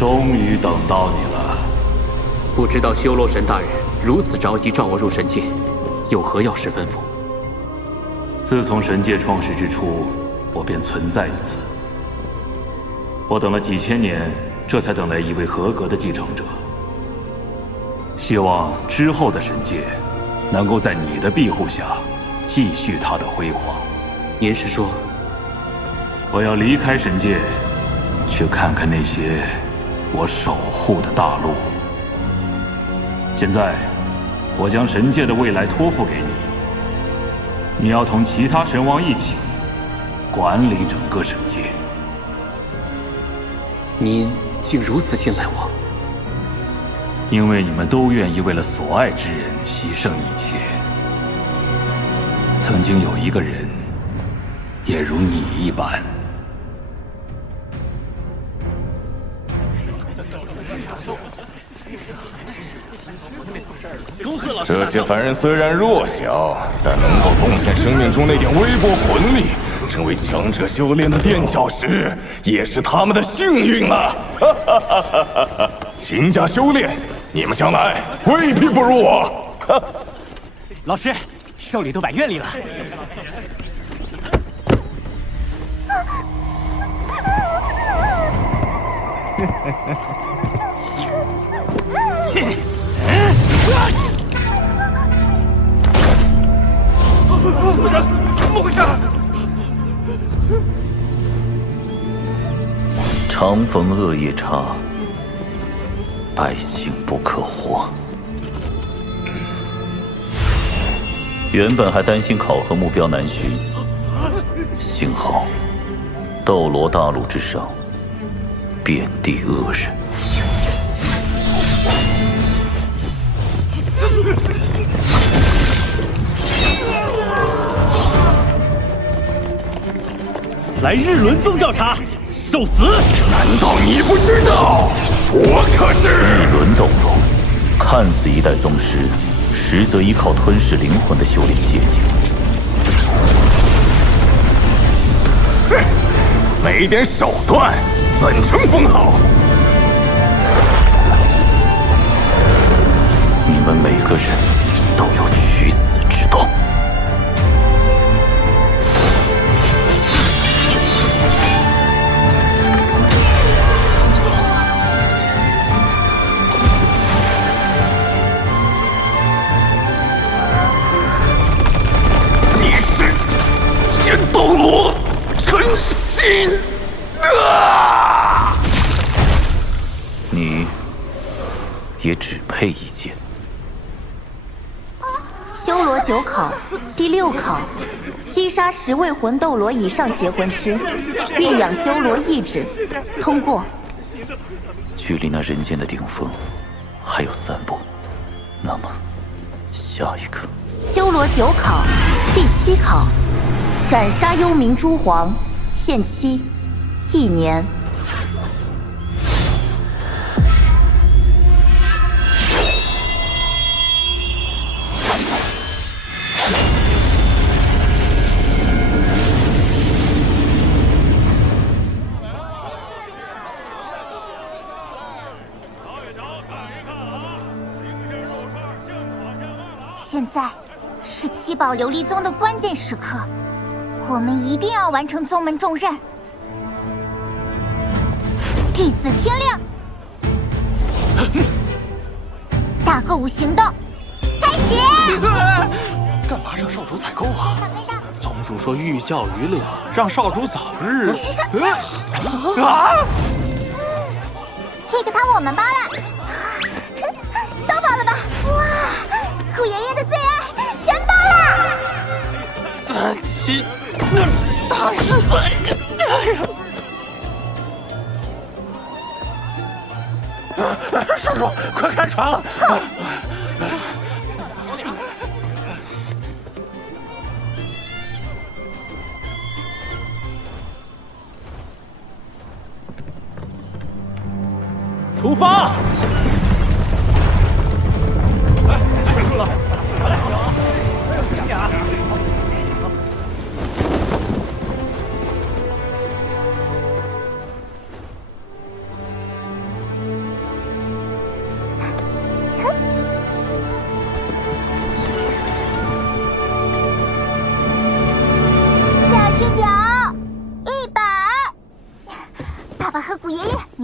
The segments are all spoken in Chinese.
终于等到你了。不知道修罗神大人如此着急召我入神界，有何要事吩咐？自从神界创世之初，我便存在于此。我等了几千年，这才等来一位合格的继承者。希望之后的神界，能够在你的庇护下，继续它的辉煌。您是说，我要离开神界，去看看那些我守护的大陆。现在，我将神界的未来托付给你，你要同其他神王一起管理整个神界。您竟如此信赖我？因为你们都愿意为了所爱之人牺牲一切。曾经有一个人，也如你一般。这些凡人虽然弱小，但能够贡献生命中那点微薄魂力，成为强者修炼的垫脚石，也是他们的幸运了。勤加修炼，你们将来未必不如我。老师，寿礼都摆院里了。什么人？怎么回事？常逢恶夜叉，百姓不可活。原本还担心考核目标难寻，幸好斗罗大陆之上遍地恶人。来日轮宗调查，受死！难道你不知道？我可是日轮斗罗，看似一代宗师，实则依靠吞噬灵魂的修炼捷径。哼，没点手段，怎成封号？你们每个人都有取死之道。斗罗陈心啊！你也只配一剑。修罗9考第6考，击杀10位魂斗罗以上邪魂师，蕴养修罗意志，通过。距离那人间的顶峰还有3步，那么下一个修罗9考第7考。斩杀幽冥诸皇，限期1年。现在是七宝琉璃宗的关键时刻。我们一定要完成宗门重任。弟子天亮，大购物行动开始！干嘛让少主采购啊？宗主说寓教于乐，让少主早日……啊！这个套我们包了，都包了吧？哇，虎爷爷的最爱全包了！大齐。大师，少主，快开船了！出发！结束了，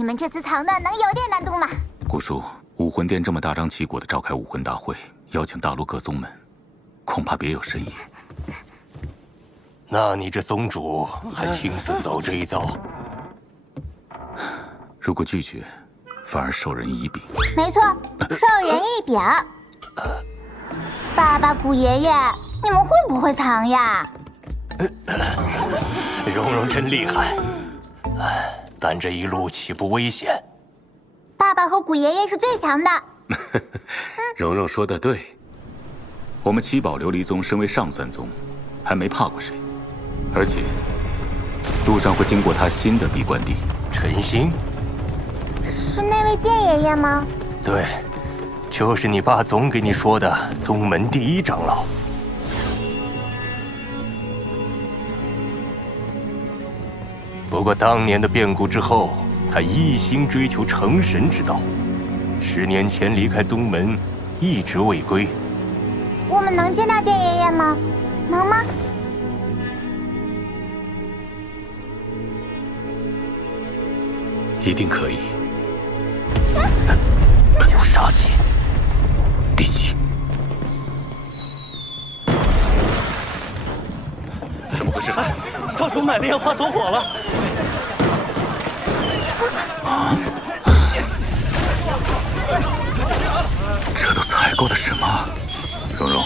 们这次藏的能有点难度吗？古叔，武魂殿这么大张旗鼓的召开武魂大会，邀请大陆各宗门，恐怕别有深意。那你这宗主还亲自走这一遭？如果拒绝，反而授人以柄。没错，授人以柄。爸爸、古爷爷，你们会不会藏呀？蓉蓉真厉害，但这一路岂不危险？爸爸和古爷爷是最强的。蓉蓉说的对，我们七宝琉璃宗身为上三宗，还没怕过谁，而且路上会经过他新的闭关地陈星，是那位剑爷爷吗？对，就是你爸总给你说的宗门第一长老。不过当年的变故之后，他一心追求成神之道，10年前离开宗门，一直未归。我们能见到剑爷爷吗？能吗？一定可以。有杀气。第七，怎么回事？少主买的烟花走火了。这都采购的什么？蓉蓉，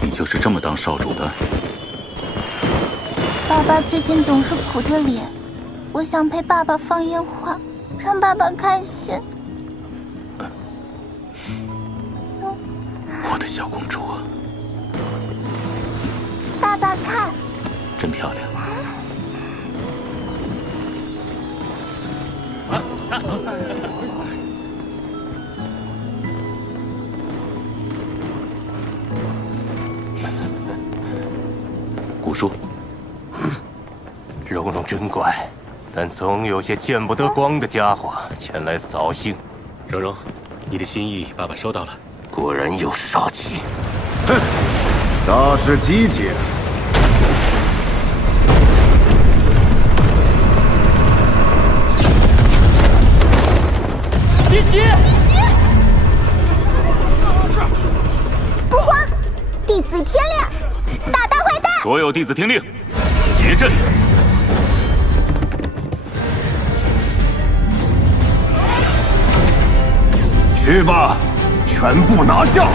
你就是这么当少主的？爸爸最近总是苦着脸，我想陪爸爸放烟花，让爸爸开心。我的小公主，爸爸看，真漂亮。古叔，蓉蓉真乖，但总有些见不得光的家伙前来扫兴。蓉蓉，你的心意爸爸收到了。果然有杀气。哼，大事机警。弟媳，不慌，弟子天亮，打大坏蛋！所有弟子听令，结阵。去吧，全部拿下！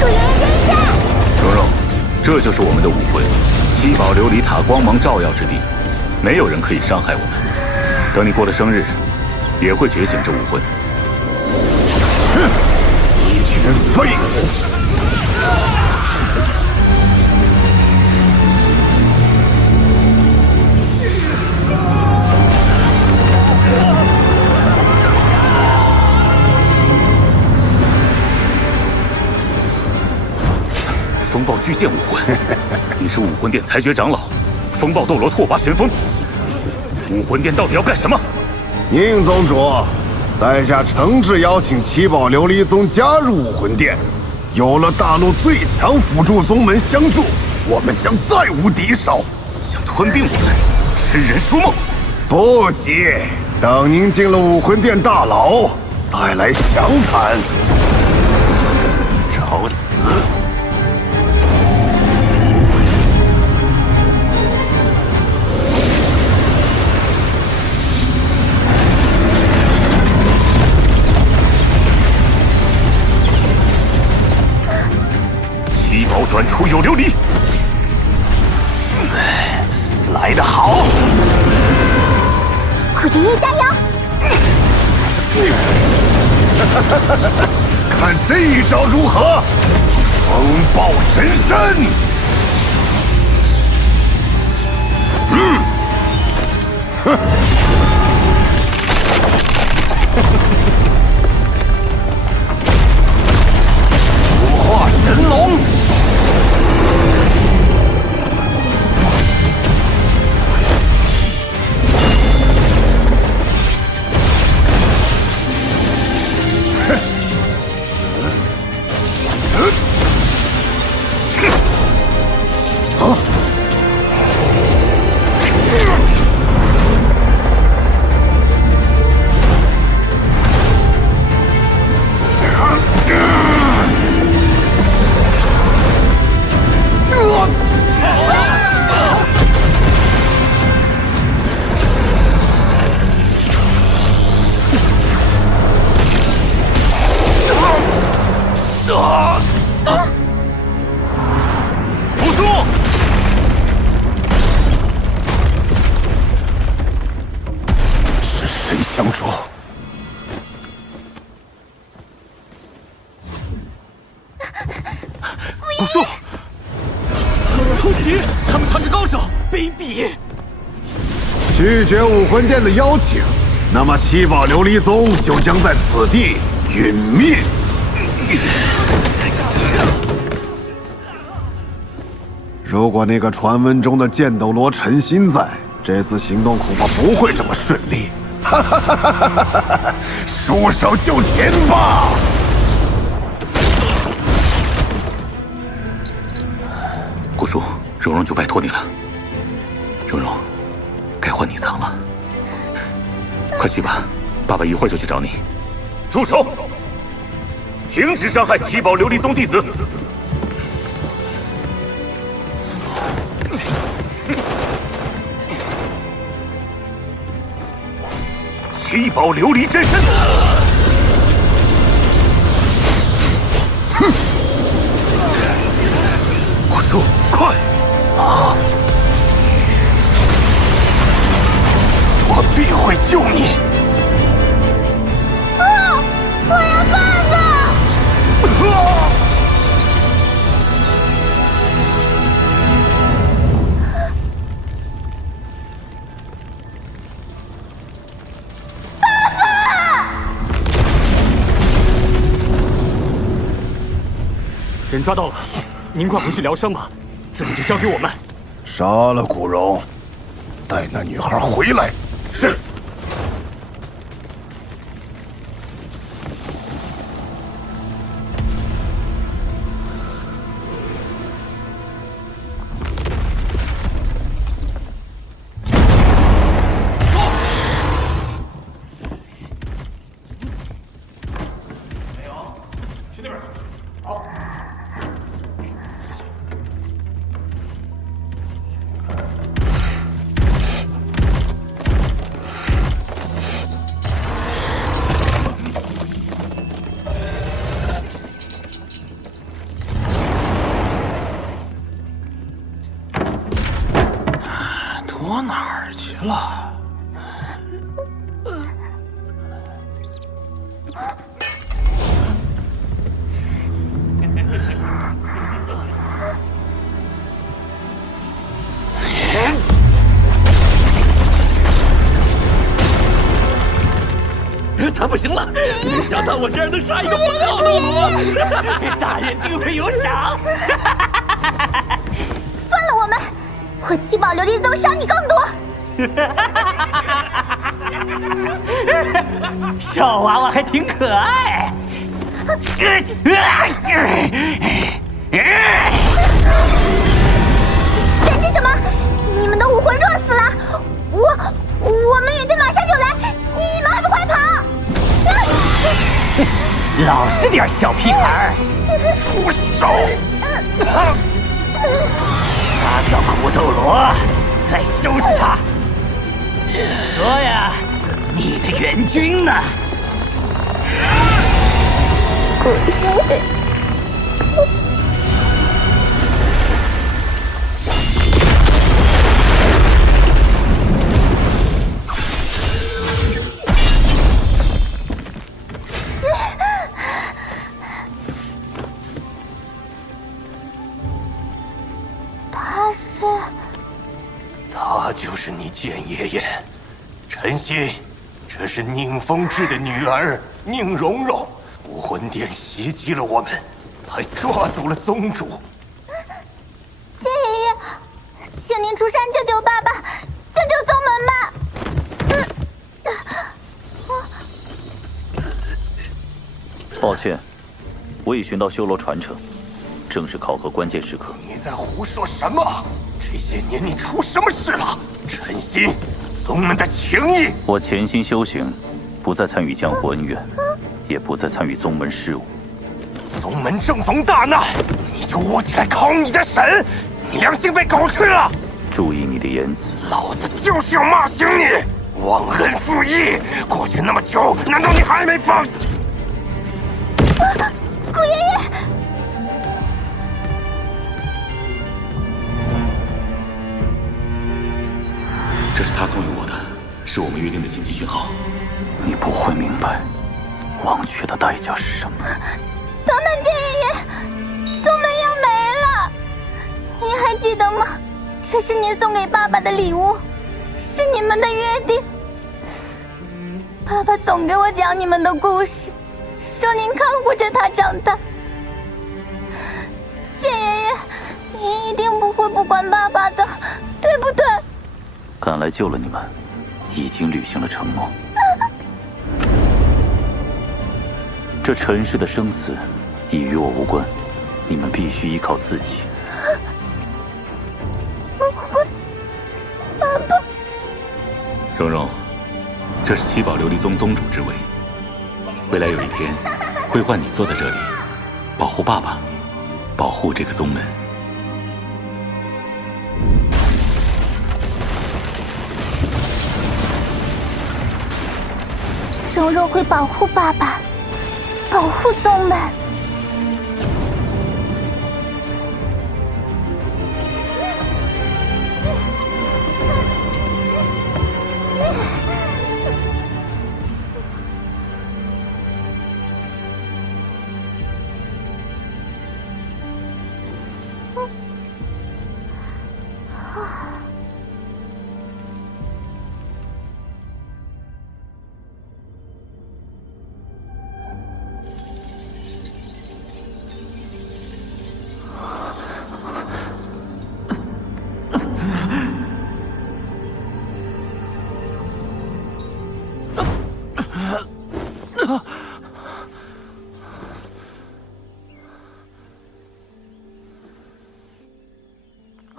古爷爷真是！蓉蓉，这就是我们的武魂，七宝琉璃塔光芒照耀之地，没有人可以伤害我们。等你过了生日，也会觉醒这武魂。哼，一群废物！风暴巨剑武魂，你是武魂殿裁决长老，风暴斗罗拓跋旋风。武魂殿到底要干什么？宁宗主，在下诚挚邀请七宝琉璃宗加入武魂殿。有了大陆最强辅助宗门相助，我们将再无敌手。想吞并我们，痴人说梦。不急，等您进了武魂殿大牢，再来详谈。找死！七宝转出有琉璃，来得好！古爷爷加油！看这一招如何？风暴神身！哼！五化神龙！相助。古树，偷袭！他们藏着高手，卑鄙！拒绝武魂殿的邀请，那么七宝琉璃宗就将在此地陨灭。如果那个传闻中的剑斗罗陈心在，这次行动恐怕不会这么顺利。哈哈哈哈哈哈！束手就擒吧！古树，蓉蓉就拜托你了。蓉蓉，该换你藏了。快去吧，爸爸一会儿就去找你。住手！停止伤害七宝琉璃宗弟子！七宝琉璃真身！哼！古树，快！啊！我必会救你！啊！我要爸爸！人抓到了，您快回去疗伤吧，这里就交给我们。杀了古荣，带那女孩回来。是。躲哪儿去了？他不行了！没想到我竟然能杀一个封号斗罗，大人定会有赏。算了，我们，我七宝琉璃宗赏你更多。小娃娃还挺可爱。神气什么？你们的武魂弱死了！我们援队马上就来，你们还不快跑！老实点，小屁孩！出手！杀掉苦斗罗，再收拾他。说呀，你的援军呢？她就是你剑爷爷，陈心，这是宁风致的女儿宁荣荣。武魂殿袭击了我们，还抓走了宗主。剑爷爷，请您出山救救爸爸，救救宗门吧！抱歉，我已寻到修罗传承，正是考核关键时刻。你在胡说什么？这些年你出什么事了？陈心，宗门的情谊。我潜心修行，不再参与江湖恩怨，也不再参与宗门事务。宗门正逢大难，你就窝起来考你的神？你良心被狗吃了！注意你的言辞。老子就是要骂醒你！忘恩负义，过去那么久，难道你还没放？顾爷爷。这是他送予我的，是我们约定的紧急讯号。你不会明白忘却的代价是什么。等等，剑爷爷，宗门要没了，你还记得吗？这是您送给爸爸的礼物，是你们的约定。爸爸总给我讲你们的故事，说您看护着他长大。剑爷爷，您一定不会不管爸爸的，对不对？赶来救了你们，已经履行了承诺。这尘世的生死已与我无关，你们必须依靠自己。怎么会，爸爸？蓉蓉，这是七宝琉璃宗宗主之位，未来有一天会换你坐在这里，保护爸爸，保护这个宗门。蓉蓉会保护爸爸，保护宗门。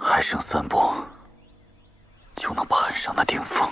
还剩3步，就能攀上那顶峰。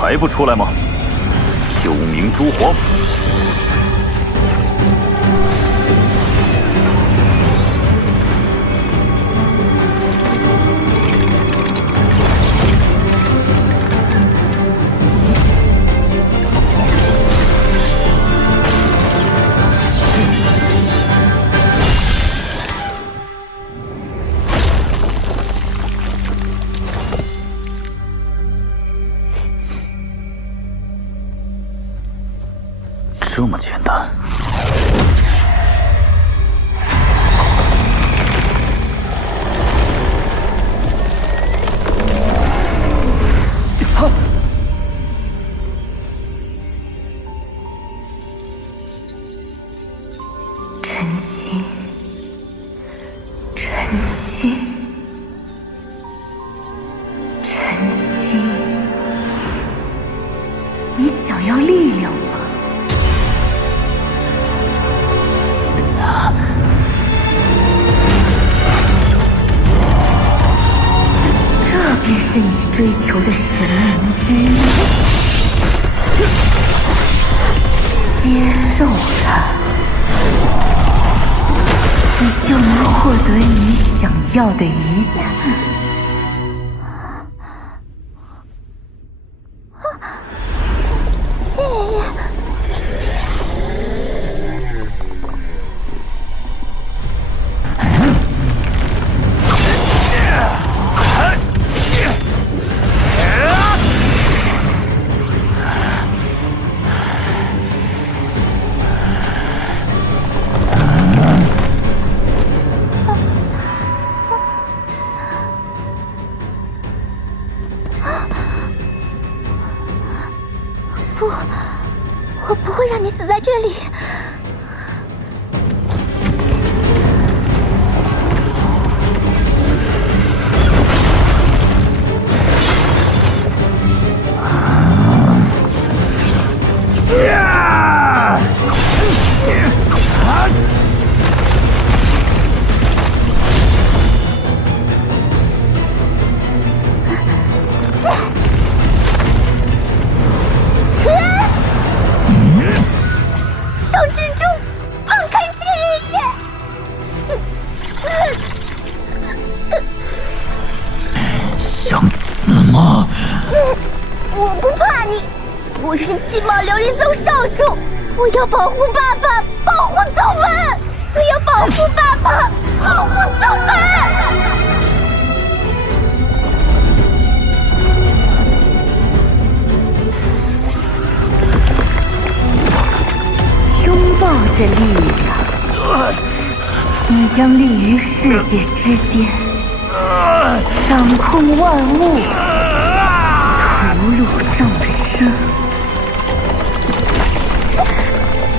还不出来吗？幽冥蛛皇！这么简单？晨曦，晨曦，晨曦，你想要力量吗？这便是你追求的神明之力，接受它，你就能获得你想要的一切。谢爷爷。我是七宝琉璃宗少主，我要保护爸爸，保护宗门，我要保护爸爸，保护宗门。拥抱着力量，你将立于世界之巅，掌控万物，屠戮众生。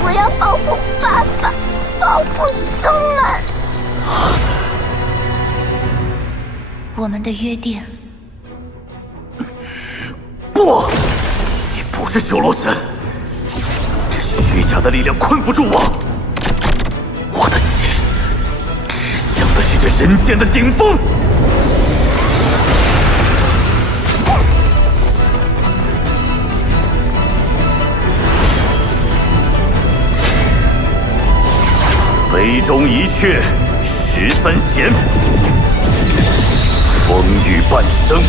我要保护爸爸，保护宗门。我们的约定。不，你不是修罗神，这虚假的力量困不住我。我的剑指向的是这人间的顶峰。杯中一阙13弦，风雨半生，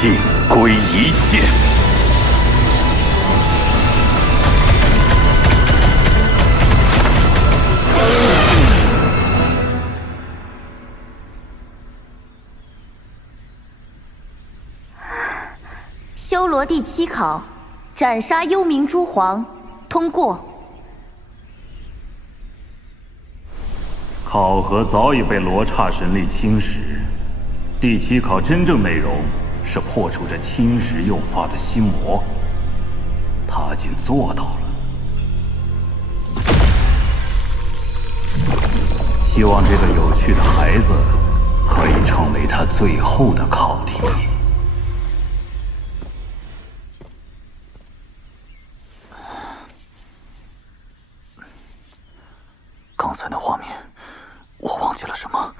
尽归一剑。修罗第7考，斩杀幽冥诸皇，通过。考核早已被罗刹神力侵蚀，第7考真正内容是破除这侵蚀诱发的心魔，他竟做到了。希望这个有趣的孩子可以成为他最后的考题。刚才那画面，我忘记了什么？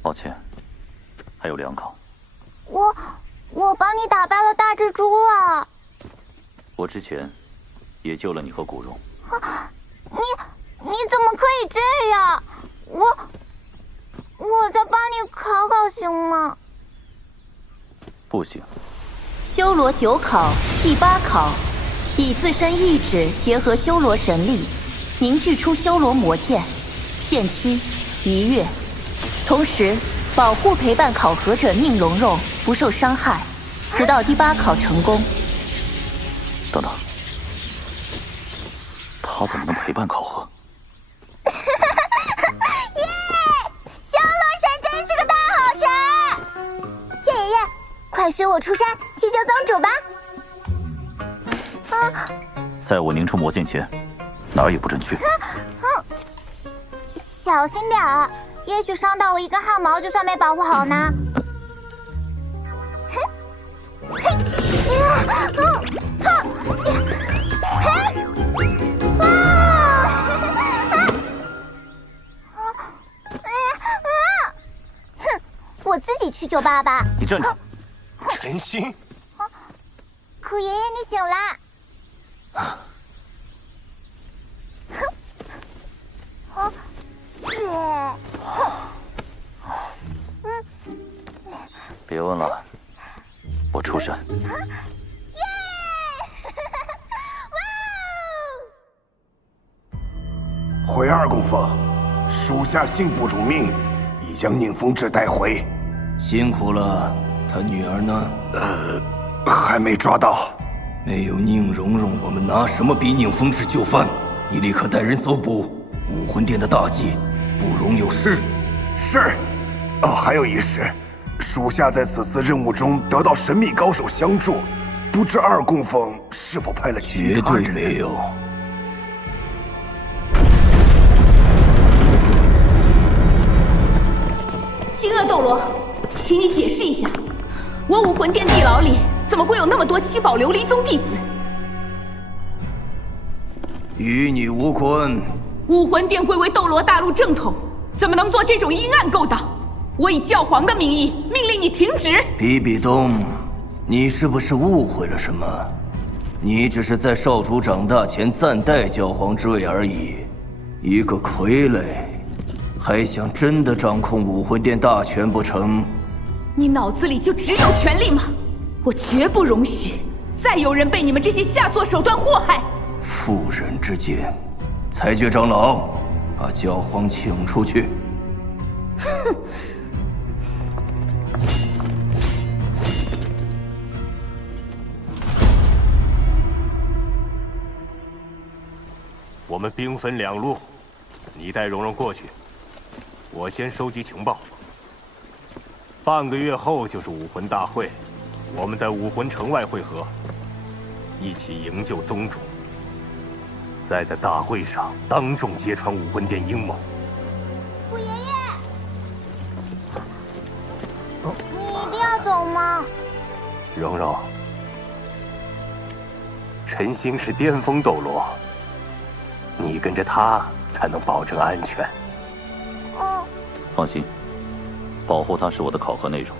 抱歉，还有2考。我帮你打败了大蜘蛛啊！我之前也救了你和古荣。你怎么可以这样？我再帮你考考行吗？不行。修罗9考第8考，以自身意志结合修罗神力，凝聚出修罗魔剑，限期1月。同时，保护陪伴考核者宁荣荣不受伤害，直到第8考成功。等等，他怎么能陪伴考核？耶！修罗神真是个大好神！剑爷爷，快随我出山祈求宗主吧！在我凝出魔剑前，哪儿也不准去。小心点儿，也许伤到我一根汗毛，就算没保护好呢。我自己去救爸爸。你站住！陈心，苦爷爷，你醒啦！别问了，我出山。回2供奉，属下信部主命，已将宁风致带回。辛苦了，他女儿呢？还没抓到。没有宁荣荣，我们拿什么逼宁风致就范？你立刻带人搜捕武魂殿的大祭，不容有失。是。哦，还有一事，属下在此次任务中得到神秘高手相助，不知2供奉是否派了其他人？绝对没有。惊愕斗罗，请你解释一下，我武魂殿地牢里怎么会有那么多7宝琉璃宗弟子？与你无关。武魂殿贵为斗罗大陆正统，怎么能做这种阴暗勾当？我以教皇的名义命令你停止。比比东，你是不是误会了什么？你只是在少主长大前暂代教皇之位而已。一个傀儡，还想真的掌控武魂殿大权不成？你脑子里就只有权力吗？我绝不容许再有人被你们这些下作手段祸害。妇人之见，裁决长老，把教皇请出去。哼！我们兵分两路，你带蓉蓉过去，我先收集情报。半个月后就是武魂大会，我们在武魂城外会合，一起营救宗主。再在大会上当众揭穿武魂殿阴谋。虎爷爷，你一定要走吗？蓉蓉，陈星是巅峰斗罗，你跟着他才能保证安全。哦，放心，保护他是我的考核内容。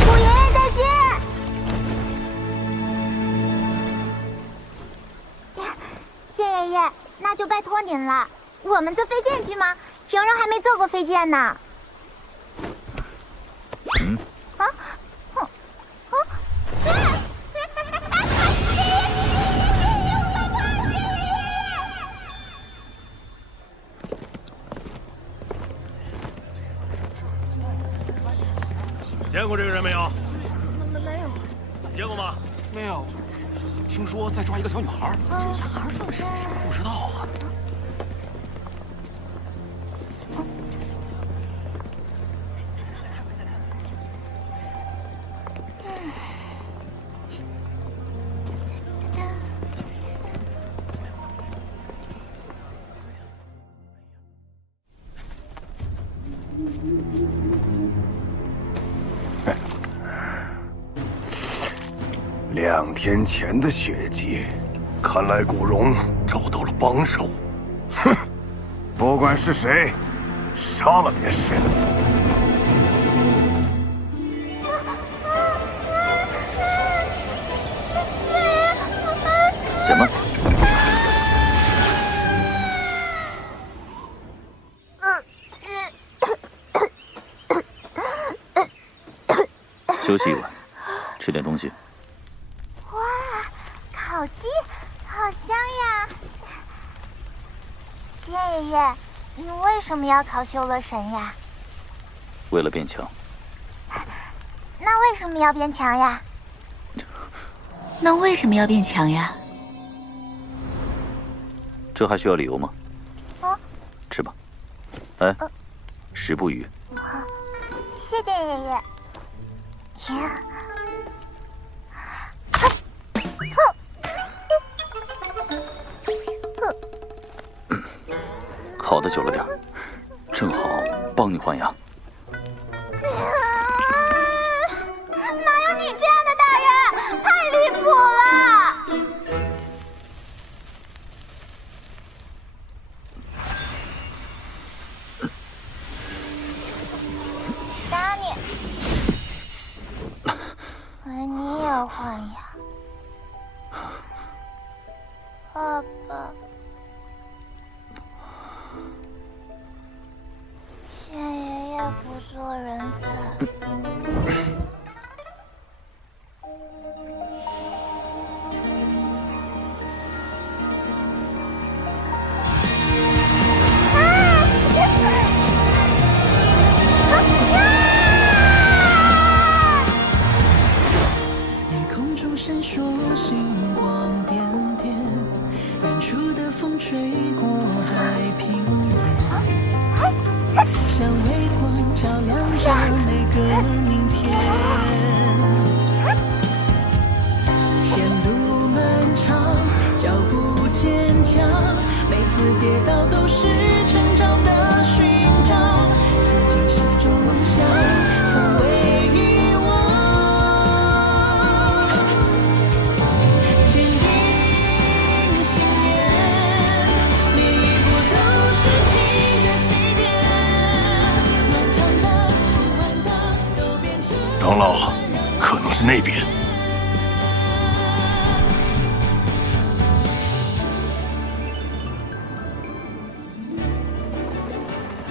虎爷爷再见。剑爷爷，那就拜托您了。我们坐飞剑去吗？蓉蓉还没坐过飞剑呢。嗯。啊？见过这个人没有？没有。你见过吗？没有。听说在抓一个小女孩。这小孩犯了什么事？不知道啊。2天前的血迹，看来古荣找到了帮手。哼，不管是谁，杀了便是。什么？休息一晚，吃点东西。哇，烤鸡，好香呀！剑爷爷，你为什么要考修罗神呀？为了变强。那为什么要变强呀？那为什么要变强呀？这还需要理由吗？哦，吃吧。哎，食不语。谢剑爷爷。烤的久了点，正好帮你换牙。哪有你这样的大人？太离谱了！打你！哎，你也换牙，爸爸。剑爷爷不做人饭。夜空中闪烁星光点点，远处的风吹过海平面。像微光照亮着每个明天，前路漫长，脚步坚强，每次跌倒都是成长的勋章。曾经心中梦想，从未遗忘，坚定信念，每一步都是新的起点。漫长的不完长老，可能是那边。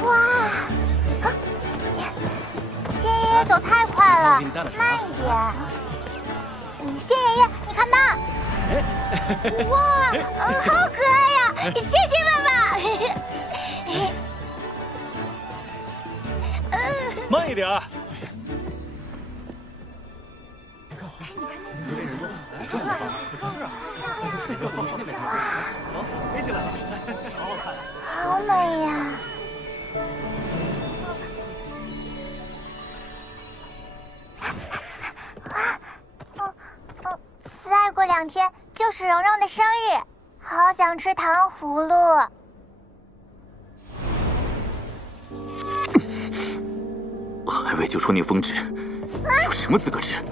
哇！剑爷爷走太快了，慢一点。剑爷爷，你看那儿。哇，好可爱呀！谢谢爸爸。慢一点儿。好美呀！再过2天就是蓉蓉的生日，好想吃糖葫芦。还未救出宁风致，有什么资格吃？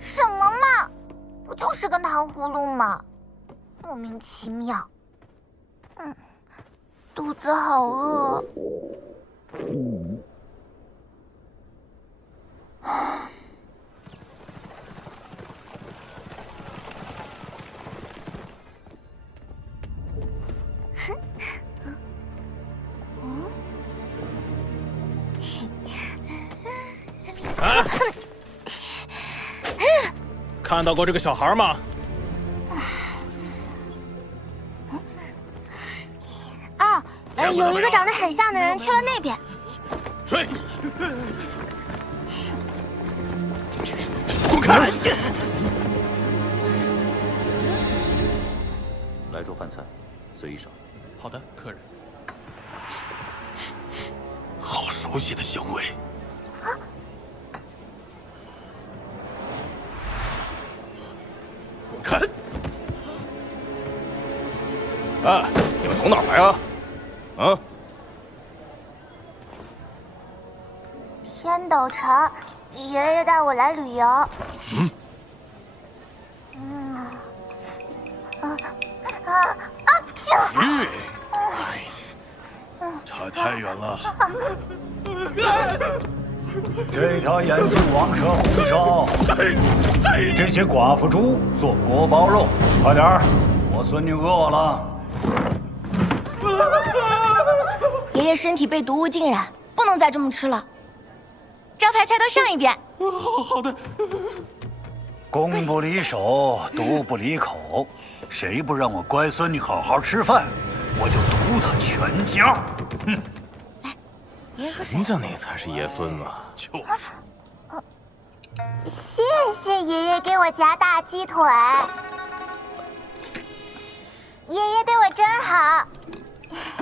什么嘛，不就是个糖葫芦吗？莫名其妙。肚子好饿。看到过这个小孩吗？啊，有一个长得很像的人去了那边。追！滚开！来桌饭菜，随意上。好的，客人。好熟悉的香味。滚开！哎，你们从哪儿来啊？啊？天斗城，爷爷带我来旅游。差太远了。这条眼镜王蛇红烧，给这些寡妇猪做锅包肉，快点儿，我孙女饿了。爷爷身体被毒物浸染，不能再这么吃了。招牌菜都上一遍。好的。功不离手，毒不离口，谁不让我乖孙女好好吃饭，我就毒他全家。哼！人家那才是爷孙呢。就是。谢谢爷爷给我夹大鸡腿。爷爷对我真好。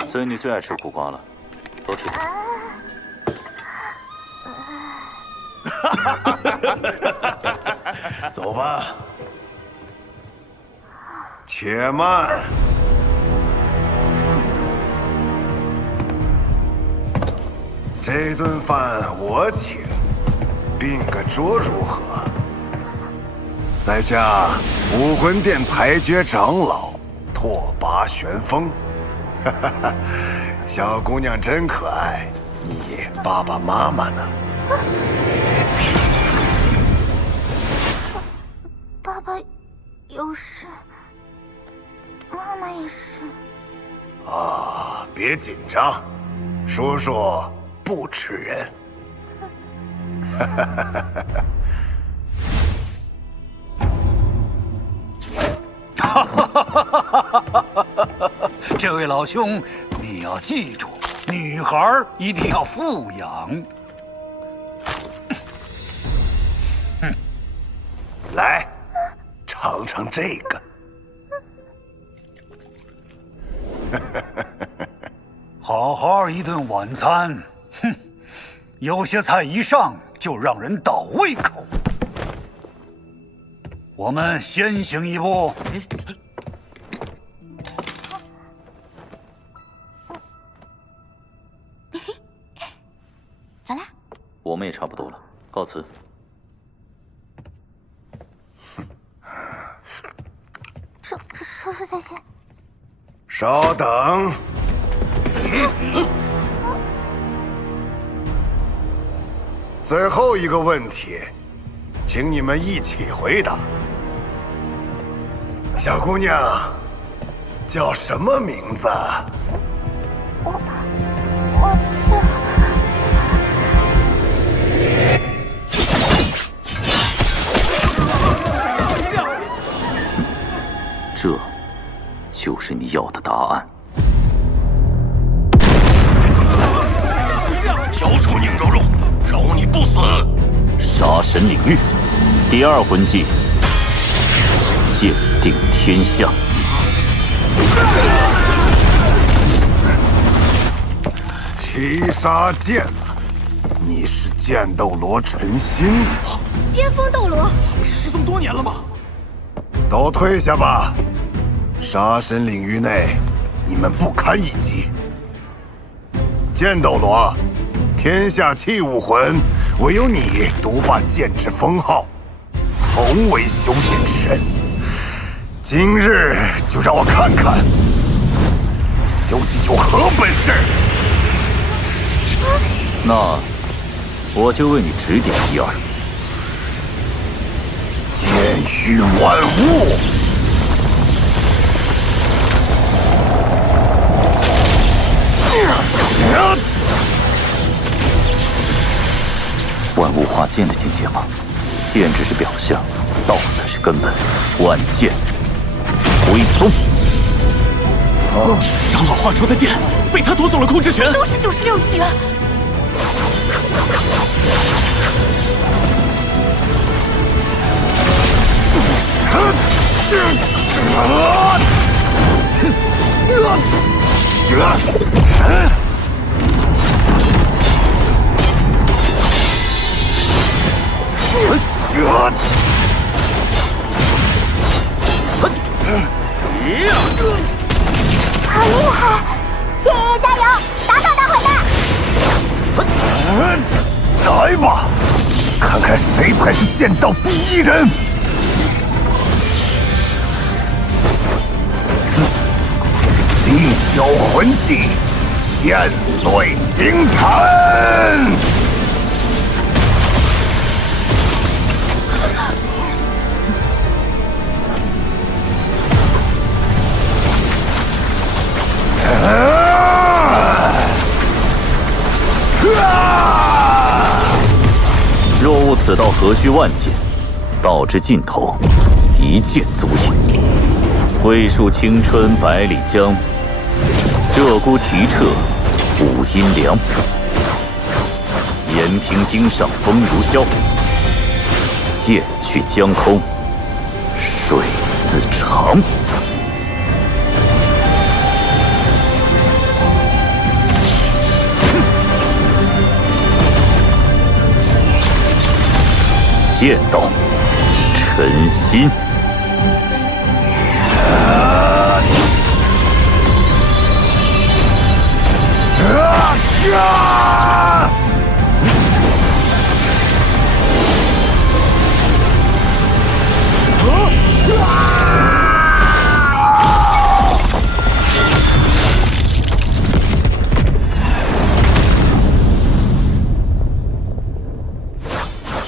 孙女最爱吃苦瓜了，多吃点。走吧。且慢。这顿饭我请，并个桌如何？在下武魂殿裁决长老拓跋玄风。小姑娘真可爱，你爸爸妈妈呢？爸爸有事，妈妈也是。啊，别紧张，叔叔不吃人。这位老兄，你要记住，女孩一定要富养。来，尝尝这个。好好一顿晚餐，哼，有些菜一上就让人倒胃口。我们先行一步。走啦。我们也差不多了，告辞。叔叔再见。稍等。最后一个问题，请你们一起回答。小姑娘，叫什么名字？我这就是你要的答案。交出宁柔柔，饶你不死！杀神领域，第2魂技，剑定天下。七杀剑，你是剑斗罗陈心？巅峰斗罗，不是失踪多年了吗？都退下吧！杀神领域内，你们不堪一击。剑斗罗，天下器武魂，唯有你独霸剑之封号，同为修仙之人。今日就让我看看，你究竟有何本事！那我就为你指点一二。剑域万物，万物化剑的境界吗？剑只是表象，道才是根本。万剑归宗。长老画出的剑被他夺走了控制权，都是96级啊！好厉害！剑爷爷加油，打倒大坏蛋！来吧，看看谁才是剑道第一人！地九魂技，剑碎星辰。若悟此道何须万剑，道之尽头，一剑足矣。桂树青春百里江，鹧鸪啼彻五阴凉。延平京上风如萧，剑去江空水自长。剑道陈心。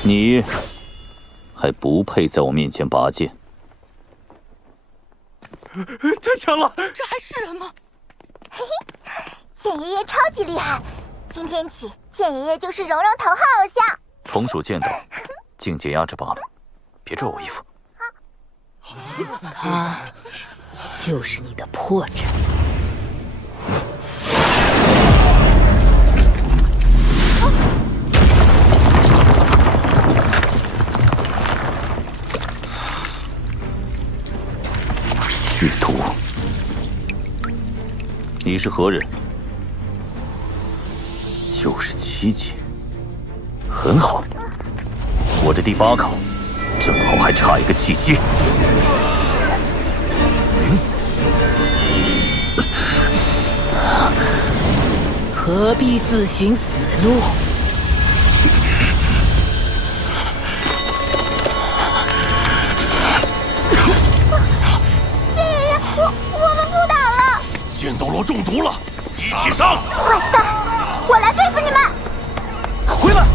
你还不配在我面前拔剑。太强了！这还是人吗？嘿嘿，剑爷爷超级厉害！今天起，剑爷爷就是蓉蓉头号偶像。同属剑道，境界压制罢了，别拽我衣服。他就是你的破绽。剧毒，你是何人？97级，很好。我这第8考，正好还差一个契机。何必自寻死路？我们不打了！剑斗罗中毒了，一起上！坏蛋，我来对付你们！回来！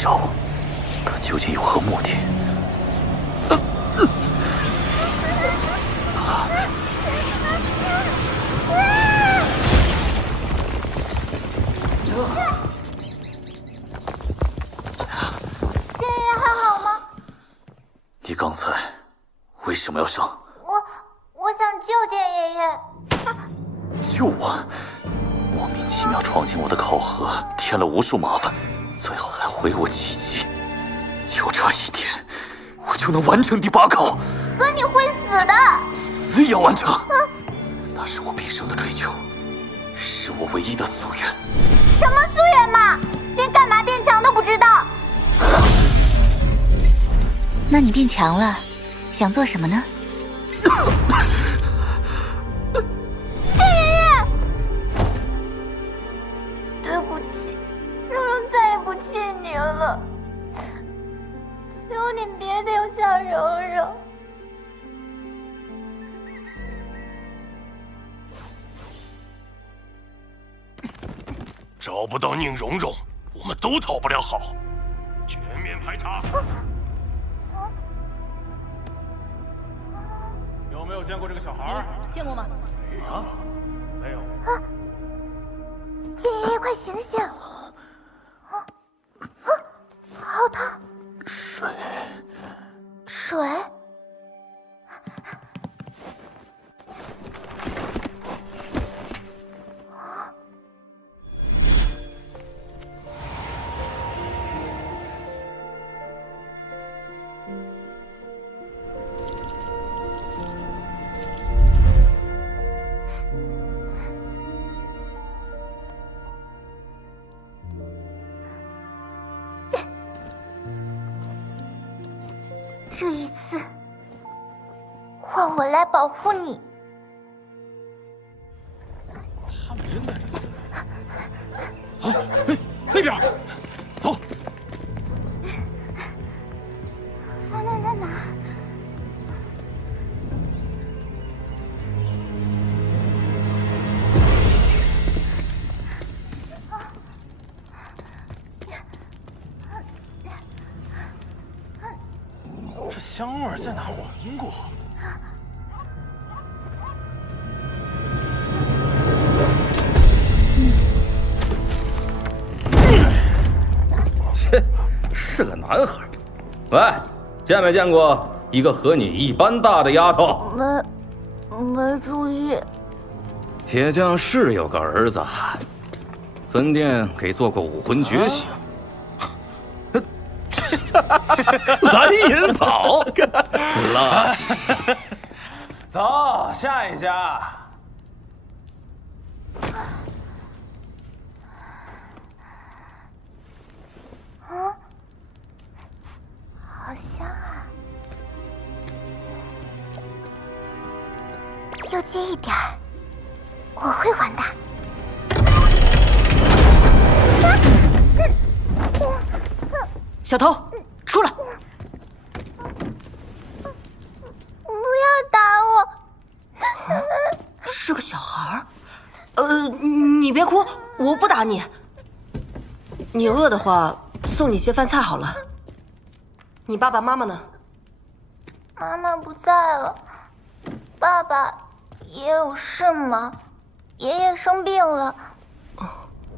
手，他究竟有何目的？剑爷爷还好吗？你刚才为什么要上？我想救剑爷爷。救我！莫名其妙闯进我的考核，添了无数麻烦，最后还毁我奇迹。就差一点，我就能完成第8考。可你会死的。死也要完成。那是我毕生的追求，是我唯一的夙愿。什么夙愿嘛？连干嘛变强都不知道。那你变强了，想做什么呢？剑爷爷，对不起，蓉蓉再也不气你了。求你别丢下蓉蓉。找不到宁荣荣，我们都讨不了好。全面排查。有没有见过这个小孩？见过吗？啊，没有。剑爷爷，快醒醒！好疼！水。这一次，换我来保护你。他们真在这做。啊，那边，走。方亮在哪？这香味在哪闻过？切，是个男孩。喂，见没见过一个和你一般大的丫头？没注意。铁匠是有个儿子，分店给做过武魂觉醒。蓝银草，垃圾。走，下一家。好香啊！就接一点儿，我会玩的。小偷，出来！不要打我！是个小孩儿，你别哭，我不打你。你饿的话，送你些饭菜好了。你爸爸妈妈呢？妈妈不在了，爸爸也有事忙，爷爷生病了。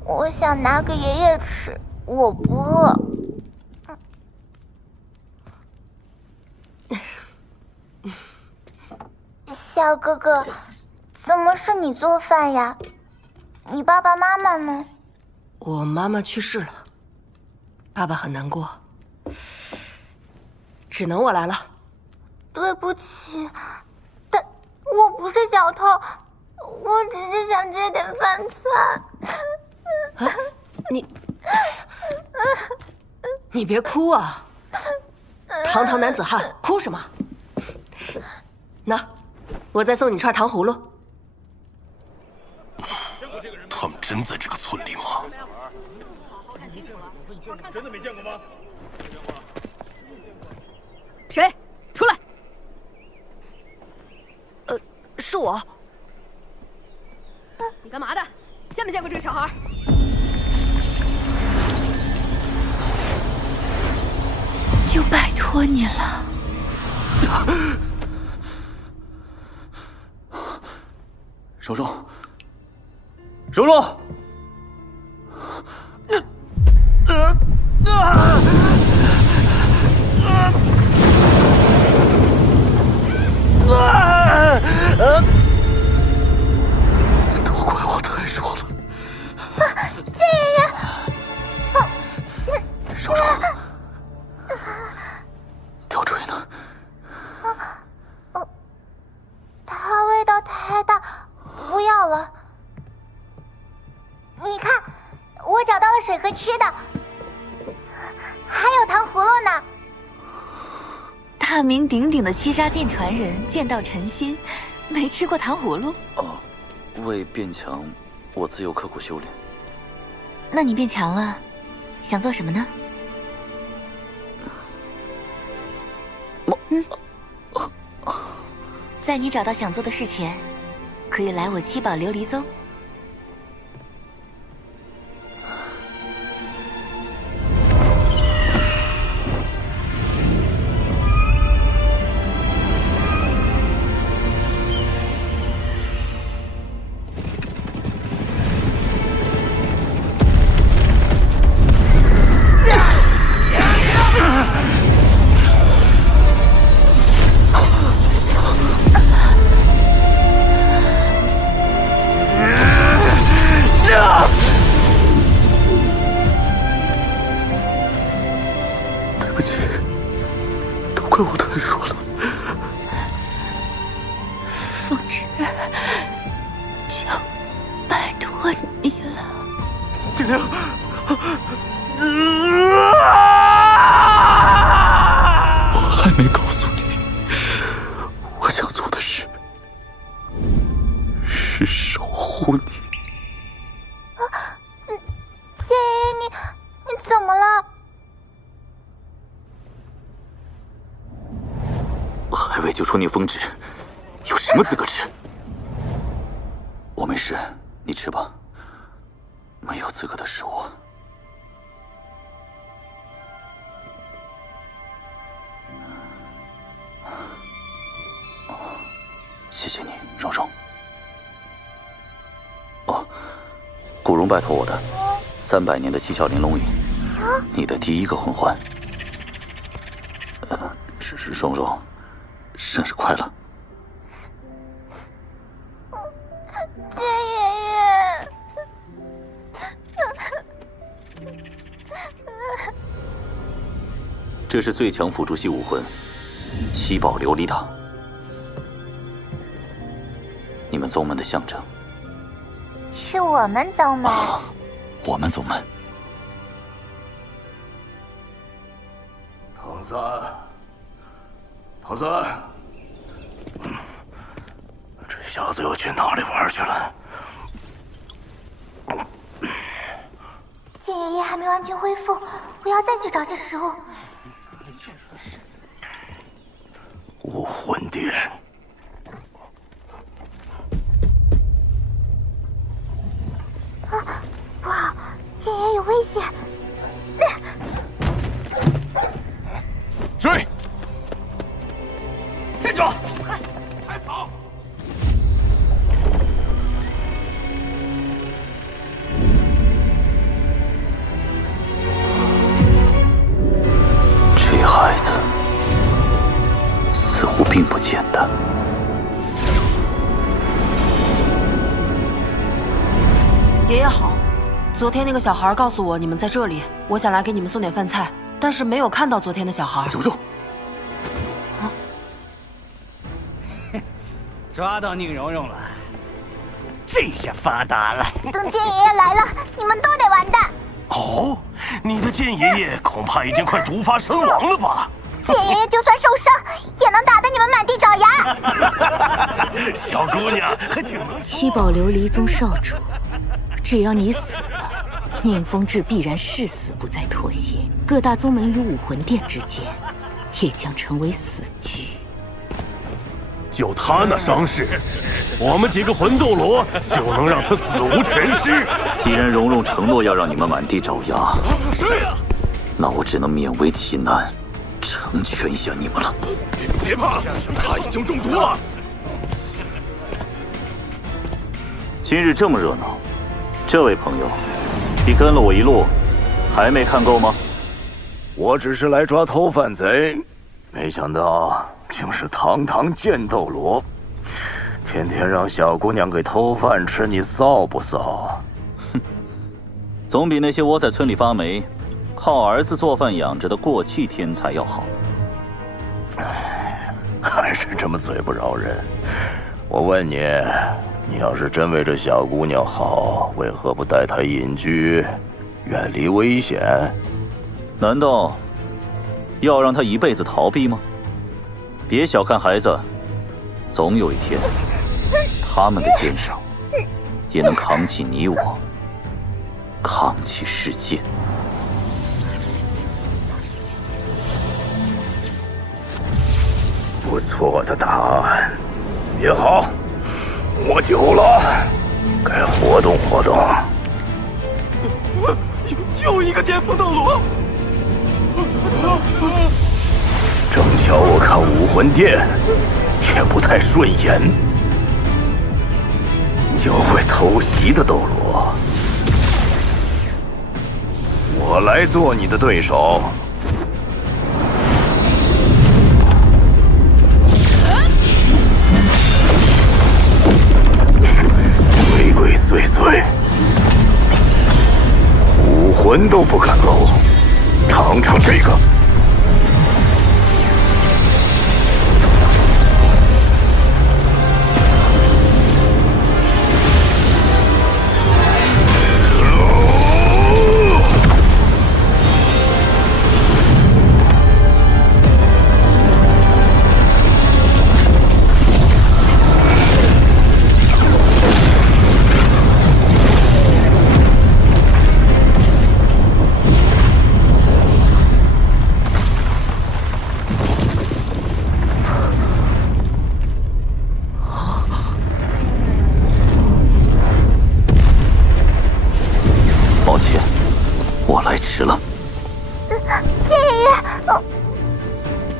我想拿给爷爷吃，我不饿。小哥哥，怎么是你做饭呀？你爸爸妈妈呢？我妈妈去世了，爸爸很难过，只能我来了。对不起，但我不是小偷，我只是想接点饭菜。你别哭啊，堂堂男子汉，哭什么？那，我再送你串糖葫芦。他们真在这个村里吗？真的没见过吗？谁？出来！是我。你干嘛的？见没见过这个小孩？就拜托你了。蓉蓉，蓉蓉，都怪我太弱了。剑爷爷，蓉蓉，吊坠呢？它味道太大，不要了。你看，我找到了水和吃的，还有糖葫芦呢。大名鼎鼎的七杀剑传人剑道陈心，没吃过糖葫芦？哦，为变强，我自幼刻苦修炼。那你变强了，想做什么呢？在你找到想做的事前，可以来我七宝琉璃宗。对不起，都怪我太弱了。凤芝，就拜托你了。景亮，我还没告诉你，我想做的事是守护你。剑爷爷，你怎么了？还未救出宁风致，有什么资格吃？我没事，你吃吧。没有资格的是我。谢谢你，蓉蓉。哦，古荣拜托我的300年的七窍玲珑影，你的第一个魂环。蓉蓉，生日快乐！剑爷爷，这是最强辅助系武魂七宝琉璃塔，你们宗门的象征。是我们宗门。我们宗门。唐三，唐三，这小子又去哪里玩去了？剑爷爷还没完全恢复，我要再去找些食物。武魂殿。啊，不好，剑爷有危险！追！站住！快跑！这孩子似乎并不简单。爷爷好，昨天那个小孩告诉我你们在这里，我想来给你们送点饭菜，但是没有看到昨天的小孩。蓉蓉，抓到宁荣荣了，这下发达了。等剑爷爷来了，你们都得完蛋。哦，你的剑爷爷恐怕已经快毒发身亡了吧？剑爷爷就算受伤，也能打得你们满地找牙。小姑娘还挺能。七宝琉璃宗少主，只要你死了，宁风致必然誓死不再妥协，各大宗门与武魂殿之间也将成为死局。就他那伤势，我们几个魂斗罗就能让他死无全尸。既然蓉蓉承诺要让你们满地找牙，那我只能勉为其难，能劝下你们了。别怕，他已经中毒了。今日这么热闹，这位朋友，你跟了我一路，还没看够吗？我只是来抓偷饭贼，没想到竟是堂堂剑斗罗，天天让小姑娘给偷饭吃，你臊不臊？哼，总比那些窝在村里发霉，靠儿子做饭养着的过气天才要好。还是这么嘴不饶人。我问你，你要是真为这小姑娘好，为何不带她隐居，远离危险？难道要让她一辈子逃避吗？别小看孩子，总有一天，他们的肩上也能扛起你我，扛起世界。不错的答案，也好，我酒了，该活动活动。又一个巅峰斗罗！正巧我看武魂殿也不太顺眼，就会偷袭的斗罗，我来做你的对手。鬼鬼祟祟，武魂都不敢露，尝尝这个。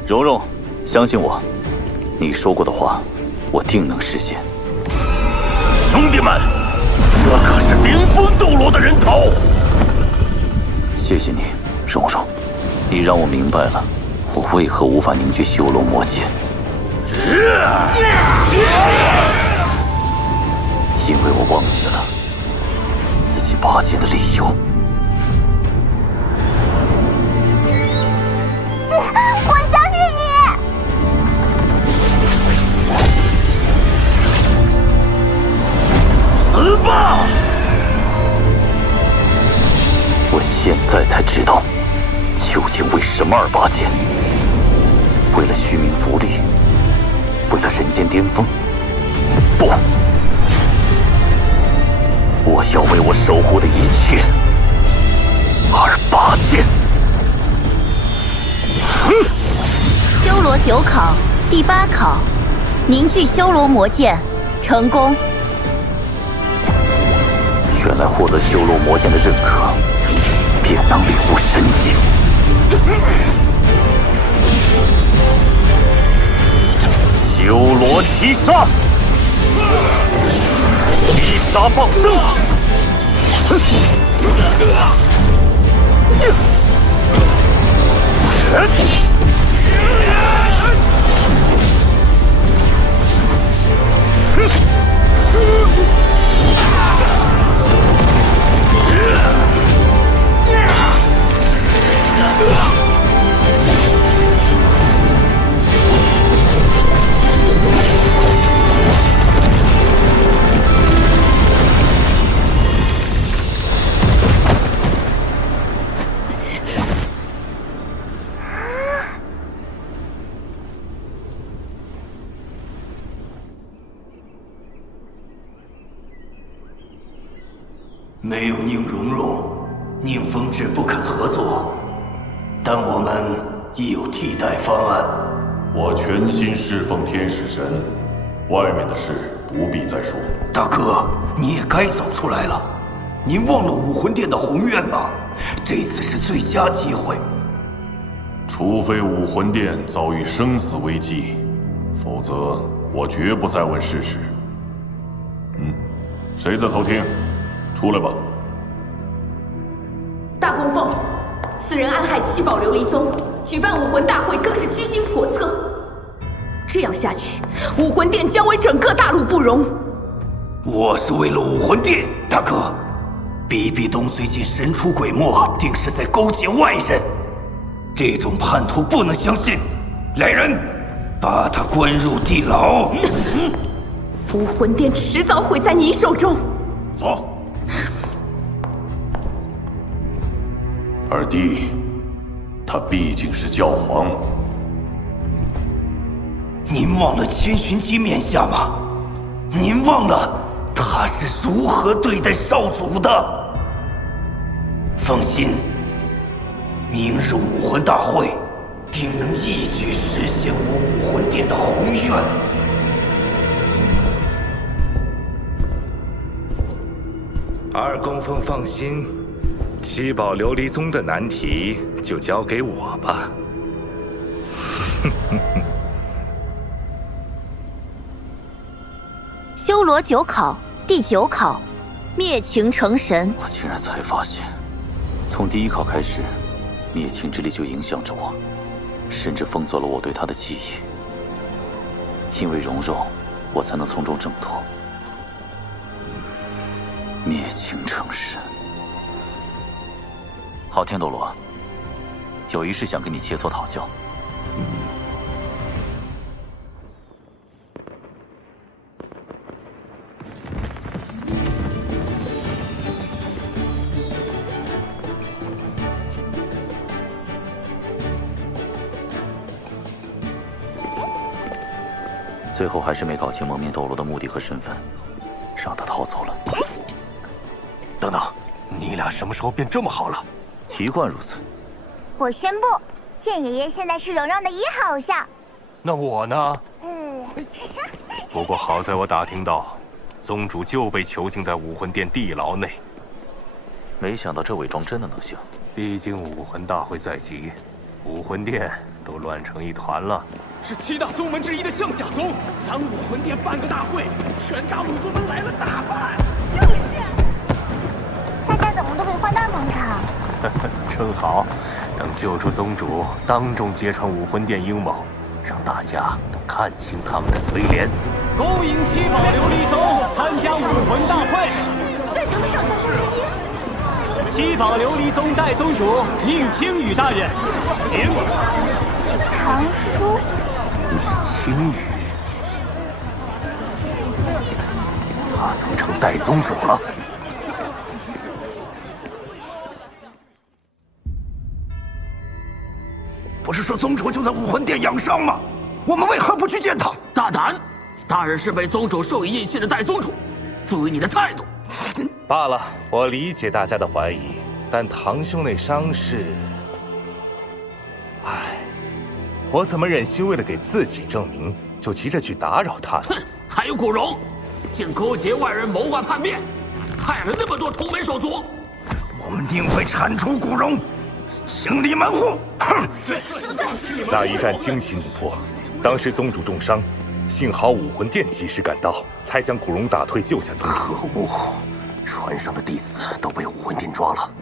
蓉蓉，相信我，你说过的话，我定能实现。兄弟们，这可是巅峰斗罗的人头！谢谢你，蓉蓉，你让我明白了我为何无法凝聚修罗魔剑。因为我忘记了自己拔剑的理由。我相信你。死吧！我现在才知道，究竟为什么而拔剑。为了虚名浮利，为了人间巅峰。不，我要为我守护的一切而拔剑。修罗9考第8考，凝聚修罗魔剑，成功。原来获得修罗魔剑的认可，便能领悟神境。修罗七杀，七杀傍生。没有宁荣荣，宁风致不肯合作，但我们已有替代方案。我全心侍奉天使神，外面的事不必再说。大哥，你也该走出来了。您忘了武魂殿的宏愿吗？这次是最佳机会。除非武魂殿遭遇生死危机，否则我绝不再问世事。谁在偷听？出来吧！大供奉，此人暗害七宝琉璃宗，举办武魂大会更是居心叵测。这样下去，武魂殿将为整个大陆不容。我是为了武魂殿，大哥。比比东最近神出鬼没，定是在勾结外人。这种叛徒不能相信。来人，把他关入地牢。武魂殿迟早毁在你手中。走。二弟，他毕竟是教皇。您忘了千寻疾面下吗？您忘了他是如何对待少主的？放心，明日武魂大会定能一举实现我武魂殿的宏愿。二供奉放心，七宝琉璃宗的难题就交给我吧。修罗九考第9考，灭情成神。我竟然才发现，从第1考开始，灭情之力就影响着我，甚至封锁了我对他的记忆。因为容肉，我才能从中挣脱。灭情成神。好，天斗罗，有一事想跟你切磋讨教。最后还是没搞清蒙面斗罗的目的和身份，让他逃走了。等等，你俩什么时候变这么好了？一贯如此。我宣布，剑爷爷现在是蓉蓉的1号偶像。那我呢？不过好在我打听到，宗主就被囚禁在武魂殿地牢内。没想到这伪装真的能行。毕竟武魂大会在即，武魂殿都乱成一团了。是7大宗门之一的象甲宗，咱武魂殿办个大会，全大陆宗门来了大半。就是，大家怎么都可以换弹捧场。正好，等救出宗主，当众揭穿武魂殿阴谋，让大家都看清他们的嘴脸。恭迎7宝琉璃宗参加武魂大会。最强的上三宗之一。 7宝琉璃宗代宗主宁青羽大人，请。唐叔，宁青羽，他怎么成代宗主了？不是说宗主就在武魂殿养伤吗？我们为何不去见他？大胆！大人是被宗主授以印信的代宗主，注意你的态度。罢了，我理解大家的怀疑，但堂兄那伤势，唉，我怎么忍心为了给自己证明，就急着去打扰他呢？哼，还有古荣，竟勾结外人谋划叛变，害了那么多同门手足。我们定会铲除古荣，清理门户。哼！那一战惊心不破，当时宗主重伤，幸好武魂殿及时赶到，才将古荣打退，救下宗主。可恶！船上的弟子都被武魂殿抓了，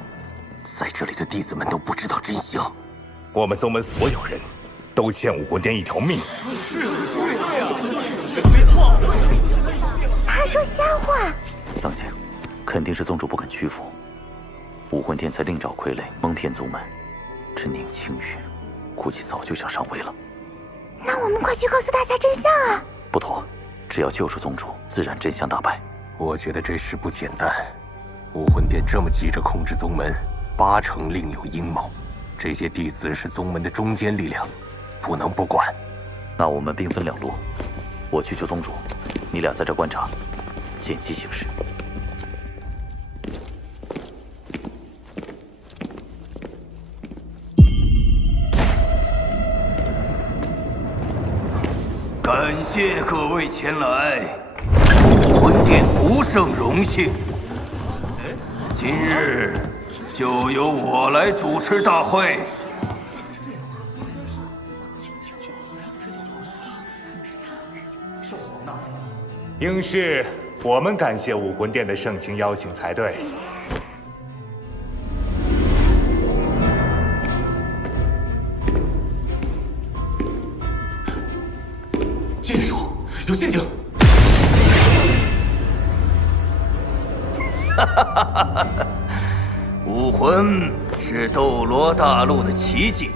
在这里的弟子们都不知道真相。我们宗门所有人都欠武魂殿一条命。是啊，没错。他说瞎话。冷静，肯定是宗主不肯屈服，武魂殿才另找傀儡蒙骗宗门。这宁青羽，估计早就想上位了。那我们快去告诉大家真相啊！不妥，只要救出宗主，自然真相大白。我觉得这事不简单，武魂殿这么急着控制宗门，8成另有阴谋。这些弟子是宗门的中坚力量，不能不管。那我们兵分2路，我去救宗主，你俩在这观察，见机行事。感谢各位前来，武魂殿不胜荣幸。今日就由我来主持大会。应是我们感谢武魂殿的盛情邀请才对。剑术有陷阱！哈哈哈哈哈！武魂是斗罗大陆的奇迹，